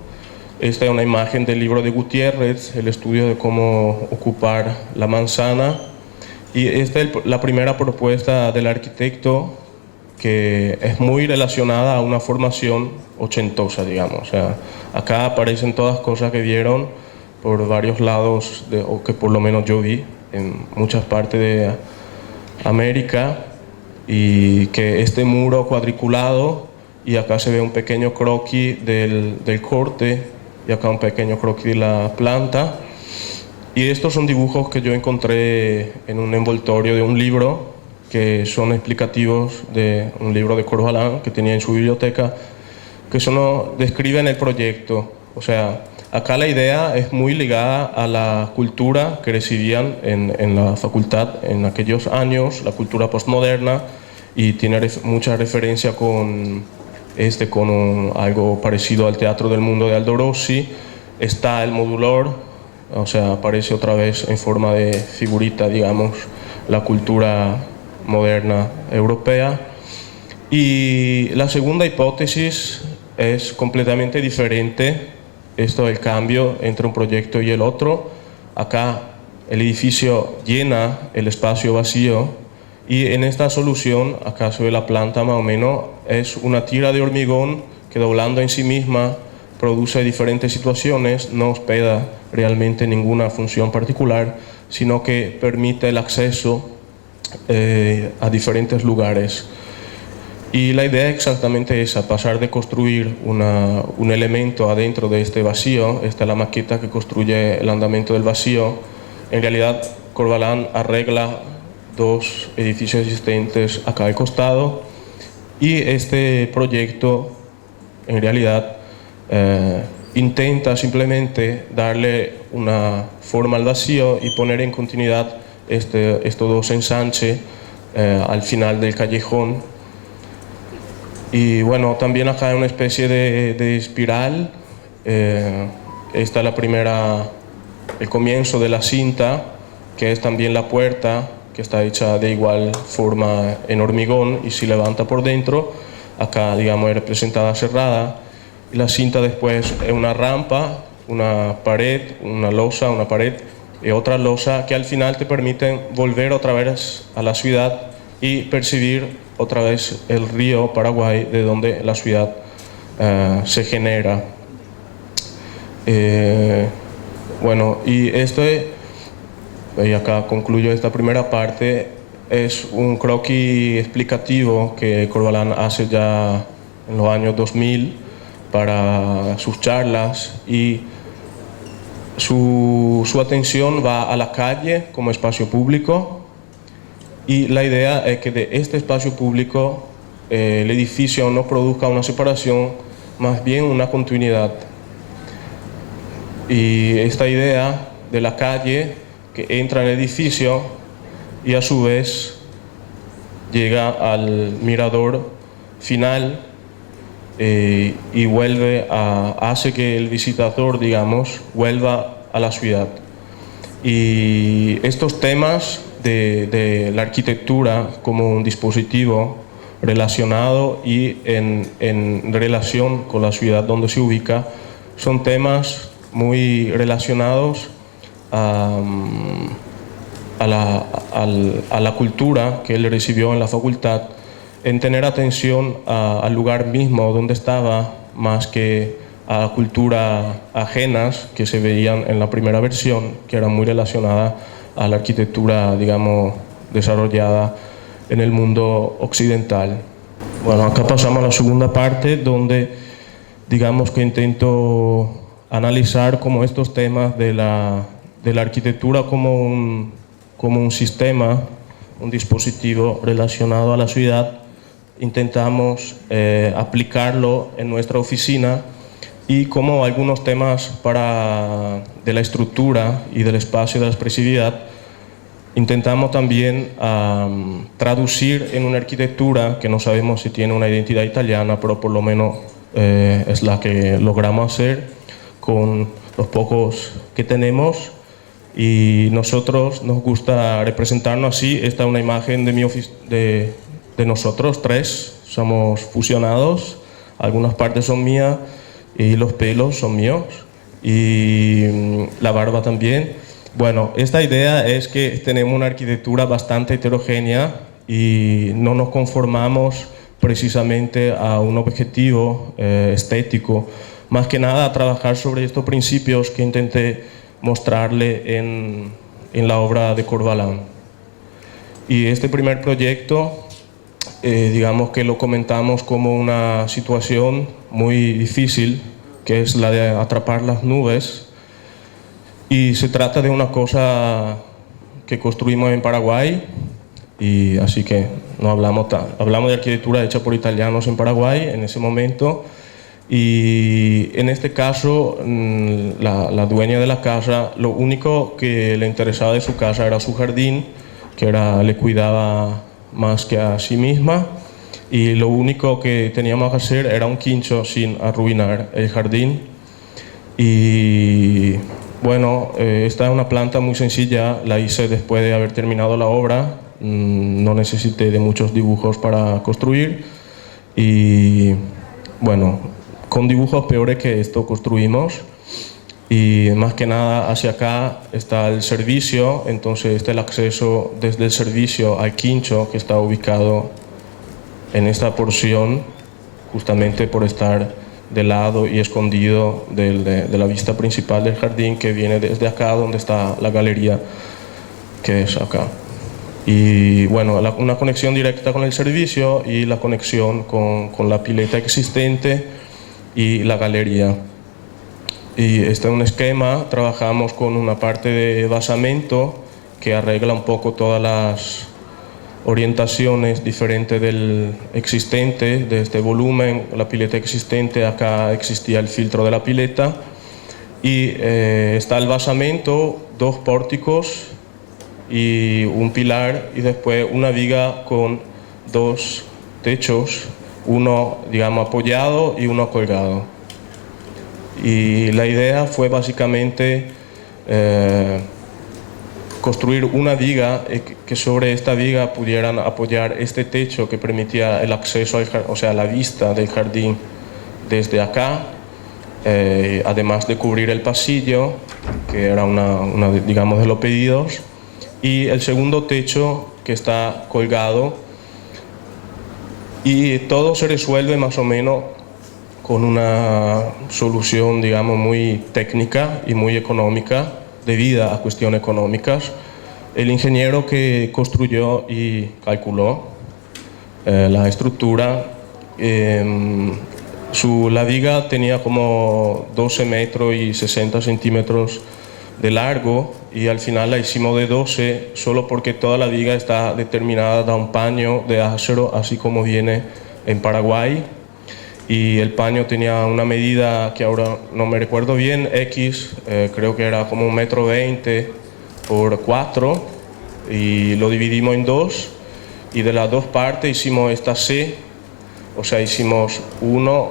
esta es una imagen del libro de Gutiérrez, el estudio de cómo ocupar la manzana. Y esta es la primera propuesta del arquitecto, que es muy relacionada a una formación ochentosa, digamos. O sea, acá aparecen todas cosas que vieron por varios lados, o que por lo menos yo vi en muchas partes de América, y que este muro cuadriculado, y acá se ve un pequeño croquis del corte, y acá un pequeño croquis de la planta. Y estos son dibujos que yo encontré en un envoltorio de un libro, que son explicativos de un libro de Corvalán que tenía en su biblioteca, que describen el proyecto. O sea, acá la idea es muy ligada a la cultura que recibían en la facultad en aquellos años, la cultura postmoderna, y tiene mucha referencia con algo parecido al Teatro del Mundo de Aldo Rossi. Está el modulor, o sea, aparece otra vez en forma de figurita, digamos, la cultura moderna europea. Y la segunda hipótesis es completamente diferente. Esto es el cambio entre un proyecto y el otro. Acá el edificio llena el espacio vacío, y en esta solución, acá se ve la planta más o menos, es una tira de hormigón que, doblando en sí misma, produce diferentes situaciones, no hospeda realmente ninguna función particular, sino que permite el acceso a diferentes lugares. Y la idea es exactamente esa, pasar de construir un elemento adentro de este vacío. Esta es la maqueta que construye el andamento del vacío. En realidad, Corvalán arregla dos edificios existentes acá al costado, y este proyecto en realidad intenta simplemente darle una forma al vacío y poner en continuidad estos dos ensanches al final del callejón. Y bueno, también acá hay una especie de espiral. Esta es el comienzo de la cinta, que es también la puerta, que está hecha de igual forma en hormigón y se levanta por dentro. acá, digamos, es representada cerrada. Y la cinta después es una rampa, una pared, una losa, una pared y otra losa que al final te permiten volver otra vez a la ciudad y percibir otra vez el río Paraguay, de donde la ciudad se genera. Bueno, y acá concluyo esta primera parte, es un croquis explicativo que Corvalán hace ya en los años 2000 para sus charlas, y su atención va a la calle como espacio público, y la idea es que de este espacio público el edificio no produzca una separación, más bien una continuidad. Y esta idea de la calle que entra en el edificio y a su vez llega al mirador final y hace que el visitador, digamos, vuelva a la ciudad. Y estos temas de la arquitectura como un dispositivo relacionado y en relación con la ciudad donde se ubica son temas muy relacionados a la cultura que él recibió en la facultad, en tener atención al lugar mismo donde estaba, más que a culturas ajenas que se veían en la primera versión, que era muy relacionada a la arquitectura, digamos, desarrollada en el mundo occidental. Bueno, acá pasamos a la segunda parte, donde digamos que intento analizar como estos temas de la arquitectura como un sistema, un dispositivo relacionado a la ciudad. Intentamos aplicarlo en nuestra oficina, y como algunos temas de la estructura y del espacio de la expresividad, intentamos también traducir en una arquitectura que no sabemos si tiene una identidad italiana, pero por lo menos es la que logramos hacer con los pocos que tenemos, y nosotros nos gusta representarnos así. Esta es una imagen de nosotros tres, somos fusionados, algunas partes son mías y los pelos son míos y la barba también. Bueno, esta idea es que tenemos una arquitectura bastante heterogénea y no nos conformamos precisamente a un objetivo estético, más que nada a trabajar sobre estos principios que intenté mostrarle en la obra de Corvalán. Y este primer proyecto, digamos que lo comentamos como una situación muy difícil, que es la de atrapar las nubes, y se trata de una cosa que construimos en Paraguay, y así que no hablamos de arquitectura hecha por italianos en Paraguay en ese momento. Y en este caso, la dueña de la casa, lo único que le interesaba de su casa era su jardín, que le cuidaba más que a sí misma, y lo único que teníamos que hacer era un quincho sin arruinar el jardín. Y bueno, esta es una planta muy sencilla, la hice después de haber terminado la obra, no necesité de muchos dibujos para construir, y bueno, con dibujos peores que esto construimos. Y más que nada hacia acá está el servicio, entonces este es el acceso desde el servicio al quincho, que está ubicado en esta porción, justamente por estar de lado y escondido de la vista principal del jardín, que viene desde acá donde está la galería, que es acá. Y bueno, una conexión directa con el servicio y la conexión con la pileta existente y la galería. Y este es un esquema. Trabajamos con una parte de basamento que arregla un poco todas las orientaciones diferentes del existente, de este volumen, la pileta existente. Acá existía el filtro de la pileta, y está el basamento, dos pórticos y un pilar, y después una viga con dos techos, uno, digamos, apoyado y uno colgado. Y la idea fue básicamente construir una viga, que sobre esta viga pudieran apoyar este techo que permitía el acceso, o sea, la vista del jardín desde acá, además de cubrir el pasillo, que era una digamos, de los pedidos, y el segundo techo que está colgado, y todo se resuelve más o menos con una solución, digamos, muy técnica y muy económica, debido a cuestiones económicas. El ingeniero que construyó y calculó la estructura, la viga tenía como 12 metros y 60 centímetros de largo, y al final la hicimos de 12 solo porque toda la viga está determinada a un paño de acero, así como viene en Paraguay, y el paño tenía una medida que ahora no me recuerdo bien, X, creo que era como 1,20 m por 4, y lo dividimos en dos, y de las dos partes hicimos esta C, o sea, hicimos 1,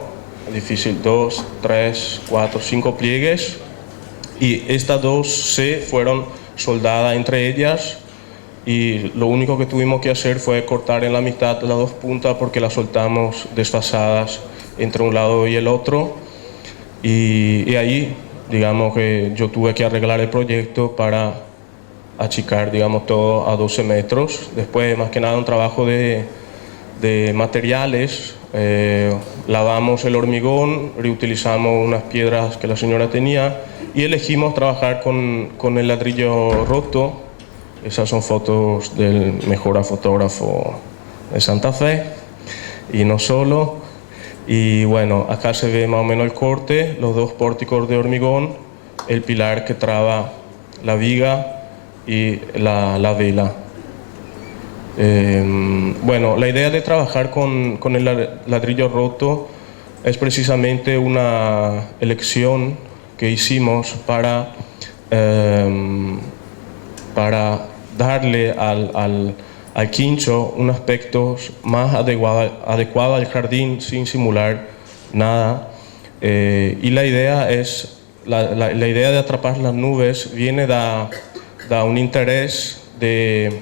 difícil, 2, 3, 4, 5 pliegues, y estas dos C fueron soldadas entre ellas, y lo único que tuvimos que hacer fue cortar en la mitad las dos puntas porque las soltamos desfasadas entre un lado y el otro, y ahí, digamos que yo tuve que arreglar el proyecto para achicar, digamos, todo a 12 metros. Después, más que nada, un trabajo de materiales. Lavamos el hormigón, reutilizamos unas piedras que la señora tenía y elegimos trabajar con el ladrillo roto. Esas son fotos del mejor fotógrafo de Santa Fe, y no solo. Y bueno, acá se ve más o menos el corte, los dos pórticos de hormigón, el pilar que traba la viga y la vela. Bueno, la idea de trabajar con el ladrillo roto es precisamente una elección que hicimos para darle al quincho un aspecto más adecuado al jardín sin simular nada. Y la idea es, la idea de atrapar las nubes viene de un interés de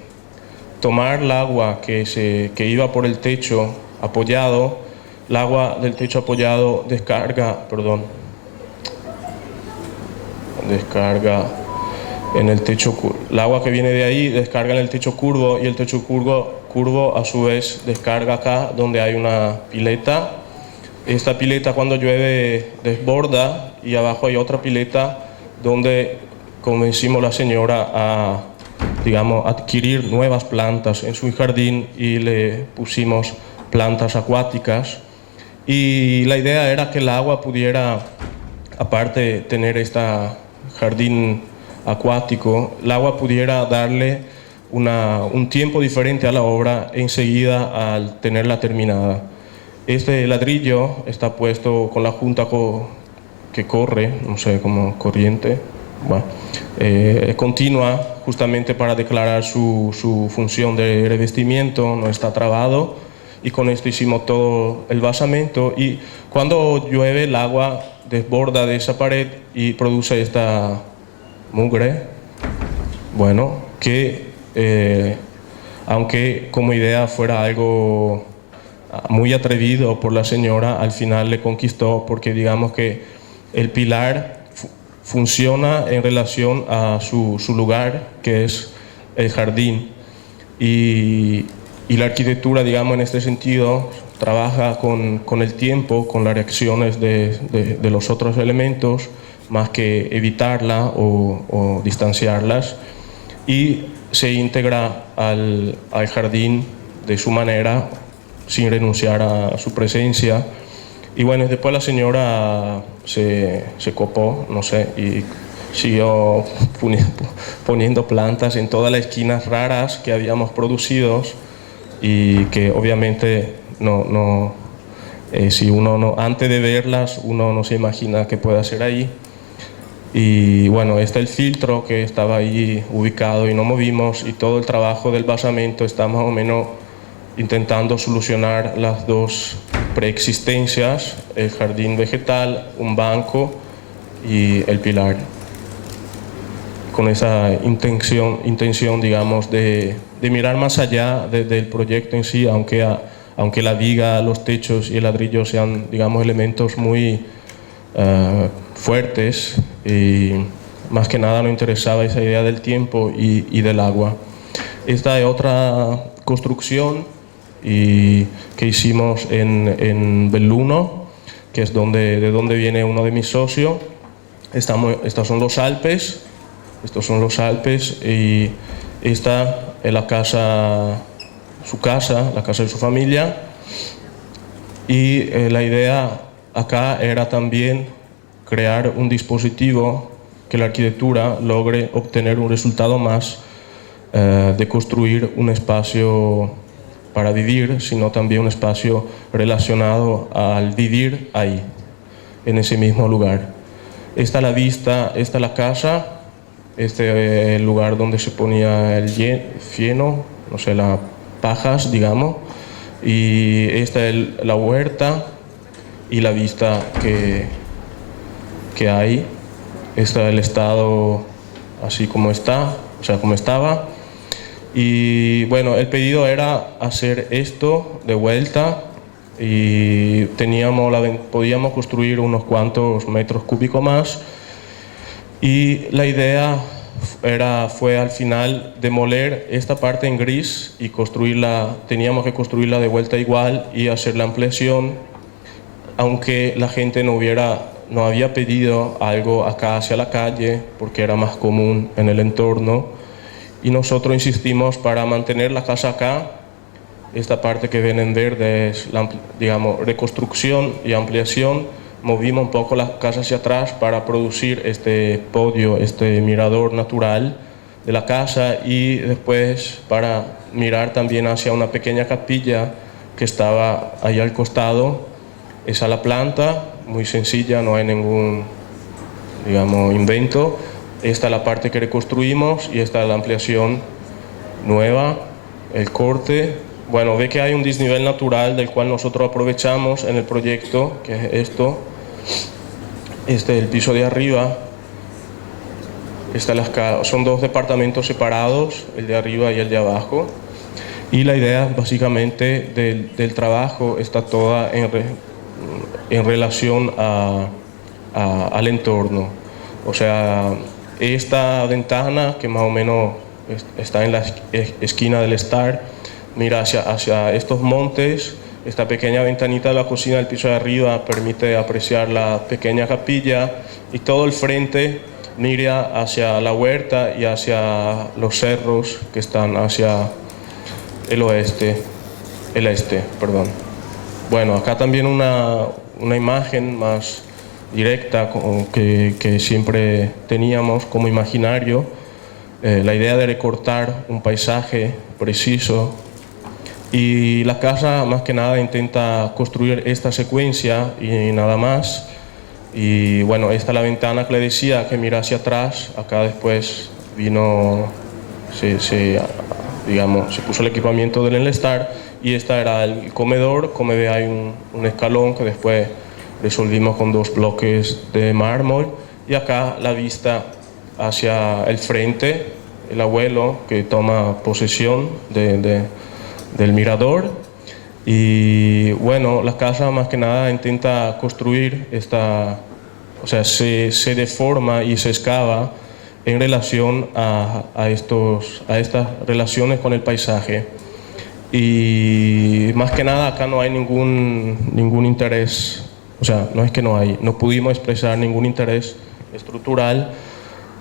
tomar el agua que iba por el techo apoyado, el agua del techo apoyado descarga en el techo, el agua que viene de ahí descarga en el techo curvo, y el techo curvo a su vez descarga acá donde hay una pileta. Esta pileta cuando llueve desborda, y abajo hay otra pileta donde convencimos a la señora a, digamos, adquirir nuevas plantas en su jardín, y le pusimos plantas acuáticas. Y la idea era que el agua pudiera, aparte de tener este jardín acuático, el agua pudiera darle un tiempo diferente a la obra enseguida al tenerla terminada. Este ladrillo está puesto con la junta que corre, no sé, como corriente, bueno, continua, justamente para declarar su función de revestimiento, no está trabado, y con esto hicimos todo el basamento, y cuando llueve el agua desborda de esa pared y produce esta mugre, bueno, que aunque como idea fuera algo muy atrevido por la señora, al final le conquistó, porque digamos que el pilar funciona en relación a su lugar, que es el jardín, y la arquitectura, digamos, en este sentido trabaja con el tiempo, con las reacciones de los otros elementos, más que evitarla o distanciarlas, y se integra al jardín de su manera, sin renunciar a su presencia. Y bueno, después la señora se copó, no sé, y siguió poniendo plantas en todas las esquinas raras que habíamos producido, y que obviamente si uno antes de verlas uno no se imagina qué puede hacer ahí. Y bueno, este es el filtro que estaba ahí ubicado y no movimos, y todo el trabajo del basamento está más o menos intentando solucionar las dos preexistencias, el jardín vegetal, un banco y el pilar. con esa intención digamos, de mirar más allá del proyecto en sí, aunque la viga, los techos y el ladrillo sean, digamos, elementos muy fuertes, y más que nada nos interesaba esa idea del tiempo y del agua. Esta es otra construcción que hicimos en Belluno, que es de donde viene uno de mis socios. Estos son los Alpes, y esta es la casa de su familia. Y la idea acá era también crear un dispositivo que la arquitectura logre obtener un resultado más de construir un espacio para vivir, sino también un espacio relacionado al vivir ahí, en ese mismo lugar. Esta es la vista, esta es la casa, este es el lugar donde se ponía el fieno, no sé, las pajas, digamos, y esta es la huerta y la vista que hay. Este es el estado así como está, o sea, como estaba. Y bueno, el pedido era hacer esto de vuelta, y podíamos construir unos cuantos metros cúbicos más, y la idea fue al final demoler esta parte en gris y teníamos que construirla de vuelta igual y hacer la ampliación, aunque la gente no había pedido algo acá hacia la calle porque era más común en el entorno, y nosotros insistimos para mantener la casa acá. Esta parte que ven en verde es la, digamos, reconstrucción y ampliación. Movimos un poco la casa hacia atrás para producir este podio, este mirador natural de la casa, y después para mirar también hacia una pequeña capilla que estaba ahí al costado. Esa es la planta, muy sencilla, no hay ningún, digamos, invento. Esta es la parte que reconstruimos y esta es la ampliación nueva, el corte. Bueno, ve que hay un desnivel natural del cual nosotros aprovechamos en el proyecto, que es esto. Este es el piso de arriba. Son dos departamentos separados, el de arriba y el de abajo. Y la idea básicamente del trabajo está toda en relación al entorno. O sea, esta ventana que más o menos está en la esquina del Star, mira hacia estos montes. Esta pequeña ventanita de la cocina del piso de arriba permite apreciar la pequeña capilla, y todo el frente mira hacia la huerta y hacia los cerros que están hacia el este, perdón. Bueno, acá también una imagen más directa que siempre teníamos como imaginario, la idea de recortar un paisaje preciso, y la casa más que nada intenta construir esta secuencia y nada más. Y bueno, esta es la ventana que le decía que mira hacia atrás. Acá después se puso el equipamiento del Enlestar, y esta era el comedor. Como ve, hay un escalón que después resolvimos con 2 bloques de mármol, y acá la vista hacia el frente, el abuelo que toma posesión del mirador. Y bueno, la casa más que nada intenta construir o sea, se deforma y se excava en relación a estas relaciones con el paisaje. Y más que nada acá no hay ningún interés, o sea, no es que no pudimos expresar ningún interés estructural,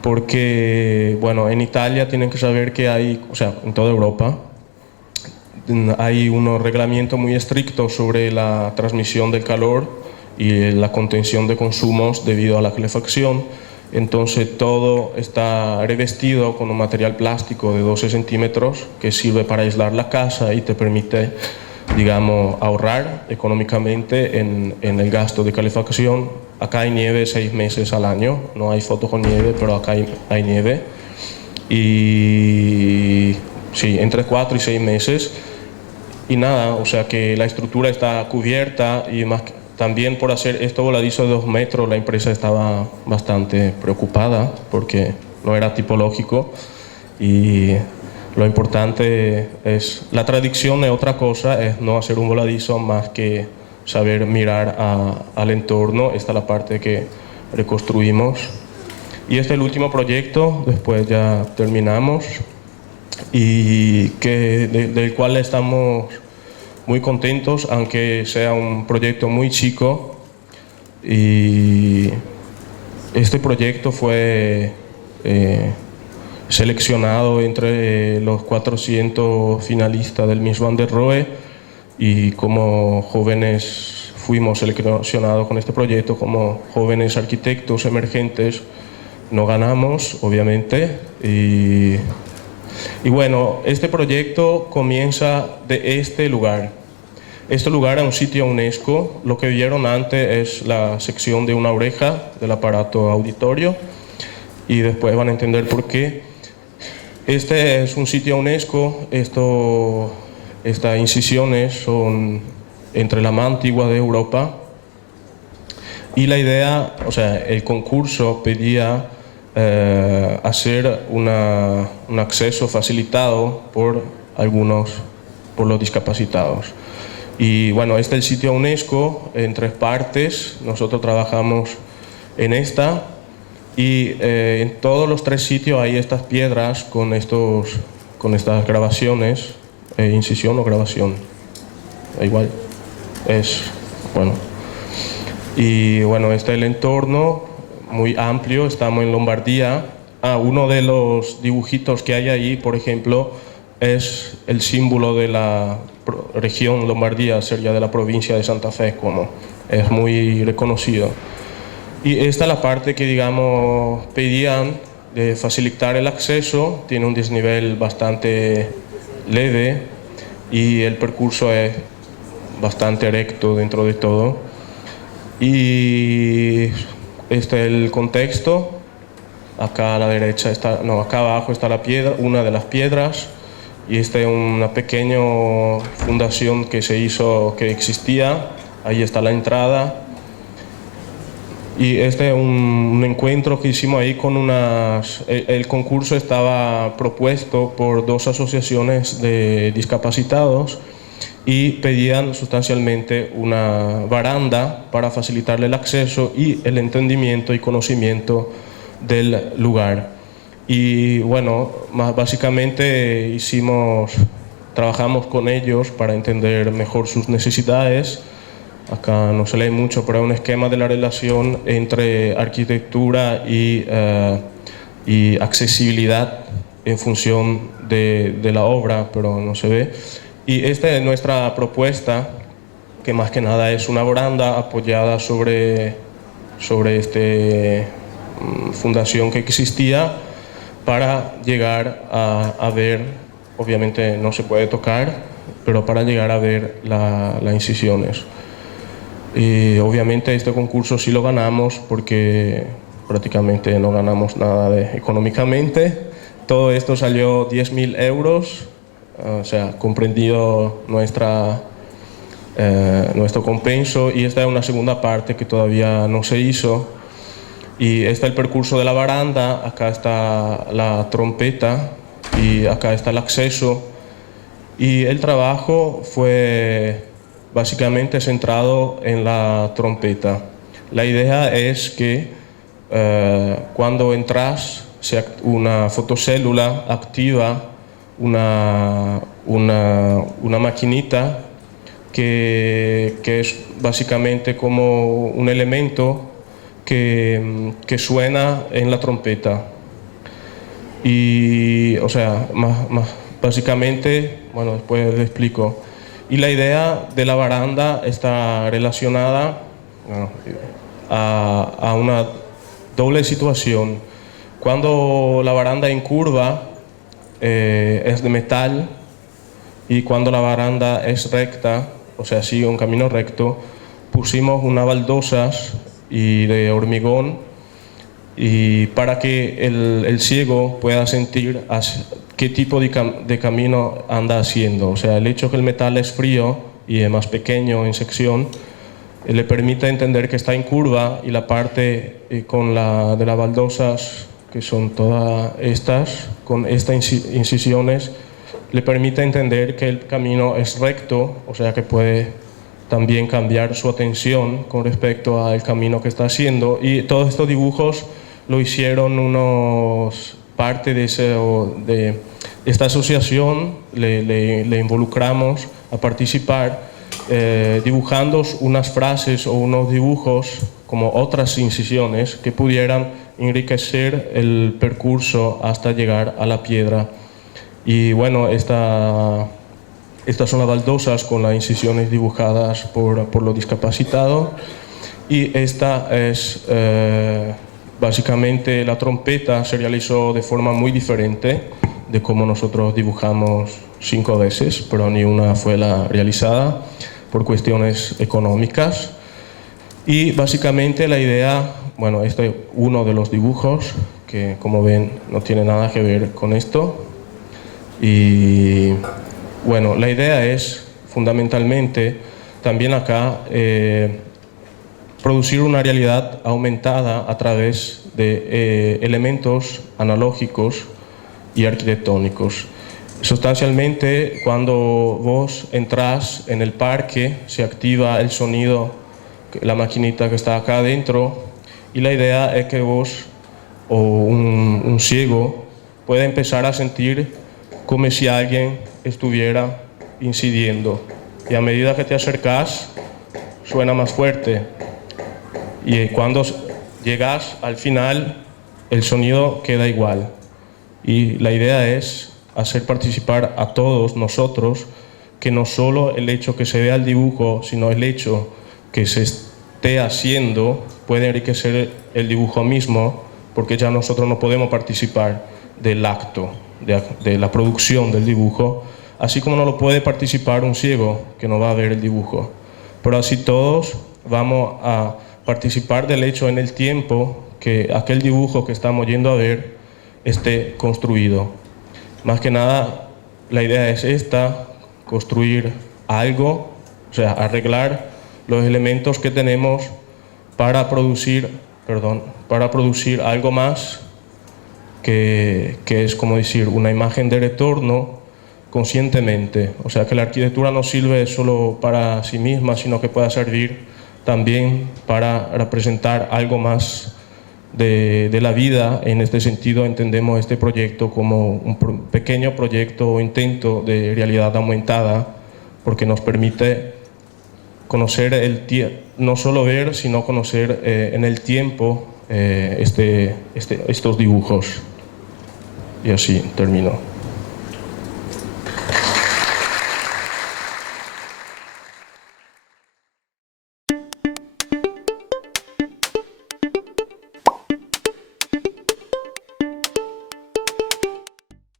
porque, bueno, en Italia tienen que saber que o sea, en toda Europa, hay unos reglamentos muy estrictos sobre la transmisión del calor y la contención de consumos debido a la calefacción. Entonces todo está revestido con un material plástico de 12 centímetros que sirve para aislar la casa y te permite, digamos, ahorrar económicamente en el gasto de calefacción. Acá hay nieve 6 meses al año, no hay fotos con nieve, pero acá hay nieve. Y sí, entre 4 y 6 meses. Y nada, o sea que la estructura está cubierta, y también por hacer esto voladizo de 2 metros, la empresa estaba bastante preocupada porque no era tipológico, y lo importante es, la tradición es otra cosa, es no hacer un voladizo más que saber mirar al entorno. Esta es la parte que reconstruimos. Y este es el último proyecto, después ya terminamos, y del cual estamos muy contentos, aunque sea un proyecto muy chico. Y este proyecto fue seleccionado entre los 400 finalistas del Miss Van der Rohe, y como jóvenes fuimos seleccionados con este proyecto como jóvenes arquitectos emergentes. No ganamos, obviamente, y bueno, este proyecto comienza de este lugar. Este lugar es un sitio UNESCO. Lo que vieron antes es la sección de una oreja del aparato auditorio, y después van a entender por qué. Este es un sitio UNESCO. Estas incisiones son entre la más antigua de Europa, y la idea, o sea, el concurso pedía hacer un acceso facilitado por los discapacitados. Y bueno, este es el sitio UNESCO en 3 partes. Nosotros trabajamos en esta, y en todos los 3 sitios hay estas piedras con estas grabaciones, incisión o grabación, igual, es bueno. Y bueno, este es el entorno muy amplio. Estamos en Lombardía. Uno de los dibujitos que hay ahí, por ejemplo, es el símbolo de la región Lombardía, sería de la provincia de Santa Fe, como es muy reconocido. Y esta es la parte que, digamos, pedían de facilitar el acceso. Tiene un desnivel bastante leve y el percurso es bastante recto dentro de todo. Y este es el contexto. Acá a la derecha acá abajo está la piedra, una de las piedras, y esta es una pequeña fundación que se hizo, que existía. Ahí está la entrada. Y este es un encuentro que hicimos ahí con el concurso estaba propuesto por 2 asociaciones de discapacitados, y pedían sustancialmente una baranda para facilitarle el acceso y el entendimiento y conocimiento del lugar. Y bueno, básicamente trabajamos con ellos para entender mejor sus necesidades. Acá no se lee mucho, pero es un esquema de la relación entre arquitectura y accesibilidad en función de la obra, pero no se ve. Y esta es nuestra propuesta, que más que nada es una baranda apoyada sobre esta fundación que existía, para llegar a ver, obviamente no se puede tocar, pero para llegar a ver las incisiones. Y obviamente este concurso sí lo ganamos, porque prácticamente no ganamos nada económicamente. Todo esto salió 10.000 euros, o sea, comprendido nuestro compenso. Y esta es una segunda parte que todavía no se hizo. Y este es el percurso de la baranda. Acá está la trompeta y acá está el acceso. Y el trabajo fue básicamente centrado en la trompeta. La idea es que cuando entras, una fotocélula activa una maquinita que es básicamente como un elemento que suena en la trompeta. Y, o sea, básicamente, bueno, después le explico. Y la idea de la baranda está relacionada a una doble situación. Cuando la baranda en curva es de metal, y cuando la baranda es recta, o sea, sigue un camino recto, pusimos unas baldosas de hormigón, y para que el ciego pueda sentir qué tipo de camino anda haciendo. O sea, el hecho que el metal es frío y es más pequeño en sección, le permite entender que está en curva, y la parte de las baldosas que son todas estas, con estas incisiones, le permite entender que el camino es recto, o sea que puede también cambiar su atención con respecto al camino que está haciendo. Y todos estos dibujos lo hicieron parte de esta asociación, le involucramos a participar dibujando unas frases o unos dibujos como otras incisiones que pudieran enriquecer el percurso hasta llegar a la piedra. Y bueno, estas son las baldosas con las incisiones dibujadas por los discapacitados. Y esta es básicamente la trompeta. Se realizó de forma muy diferente de como nosotros dibujamos 5 veces, pero ni una fue la realizada por cuestiones económicas. Y básicamente la idea, bueno, este es uno de los dibujos que, como ven, no tiene nada que ver con esto. Y bueno, la idea es fundamentalmente también acá producir una realidad aumentada a través de elementos analógicos y arquitectónicos. Sustancialmente, cuando vos entras en el parque, se activa el sonido, la maquinita que está acá adentro, y la idea es que vos o un ciego pueda empezar a sentir como si alguien estuviera incidiendo, y a medida que te acercas suena más fuerte, y cuando llegas al final el sonido queda igual. Y la idea es hacer participar a todos nosotros, que no solo el hecho que se vea el dibujo, sino el hecho que se esté haciendo puede enriquecer el dibujo mismo, porque ya nosotros no podemos participar del acto, de la producción del dibujo, así como no lo puede participar un ciego que no va a ver el dibujo. Pero así todos vamos a participar del hecho en el tiempo que aquel dibujo que estamos yendo a ver esté construido. Más que nada, la idea es esta: construir algo, o sea, arreglar los elementos que tenemos para producir algo más que es, como decir, una imagen de retorno conscientemente. O sea, que la arquitectura no sirve solo para sí misma, sino que pueda servir también para representar algo más de la vida. En este sentido entendemos este proyecto como un pequeño proyecto o intento de realidad aumentada, porque nos permite conocer no solo ver, sino conocer en el tiempo estos dibujos. Y así termino.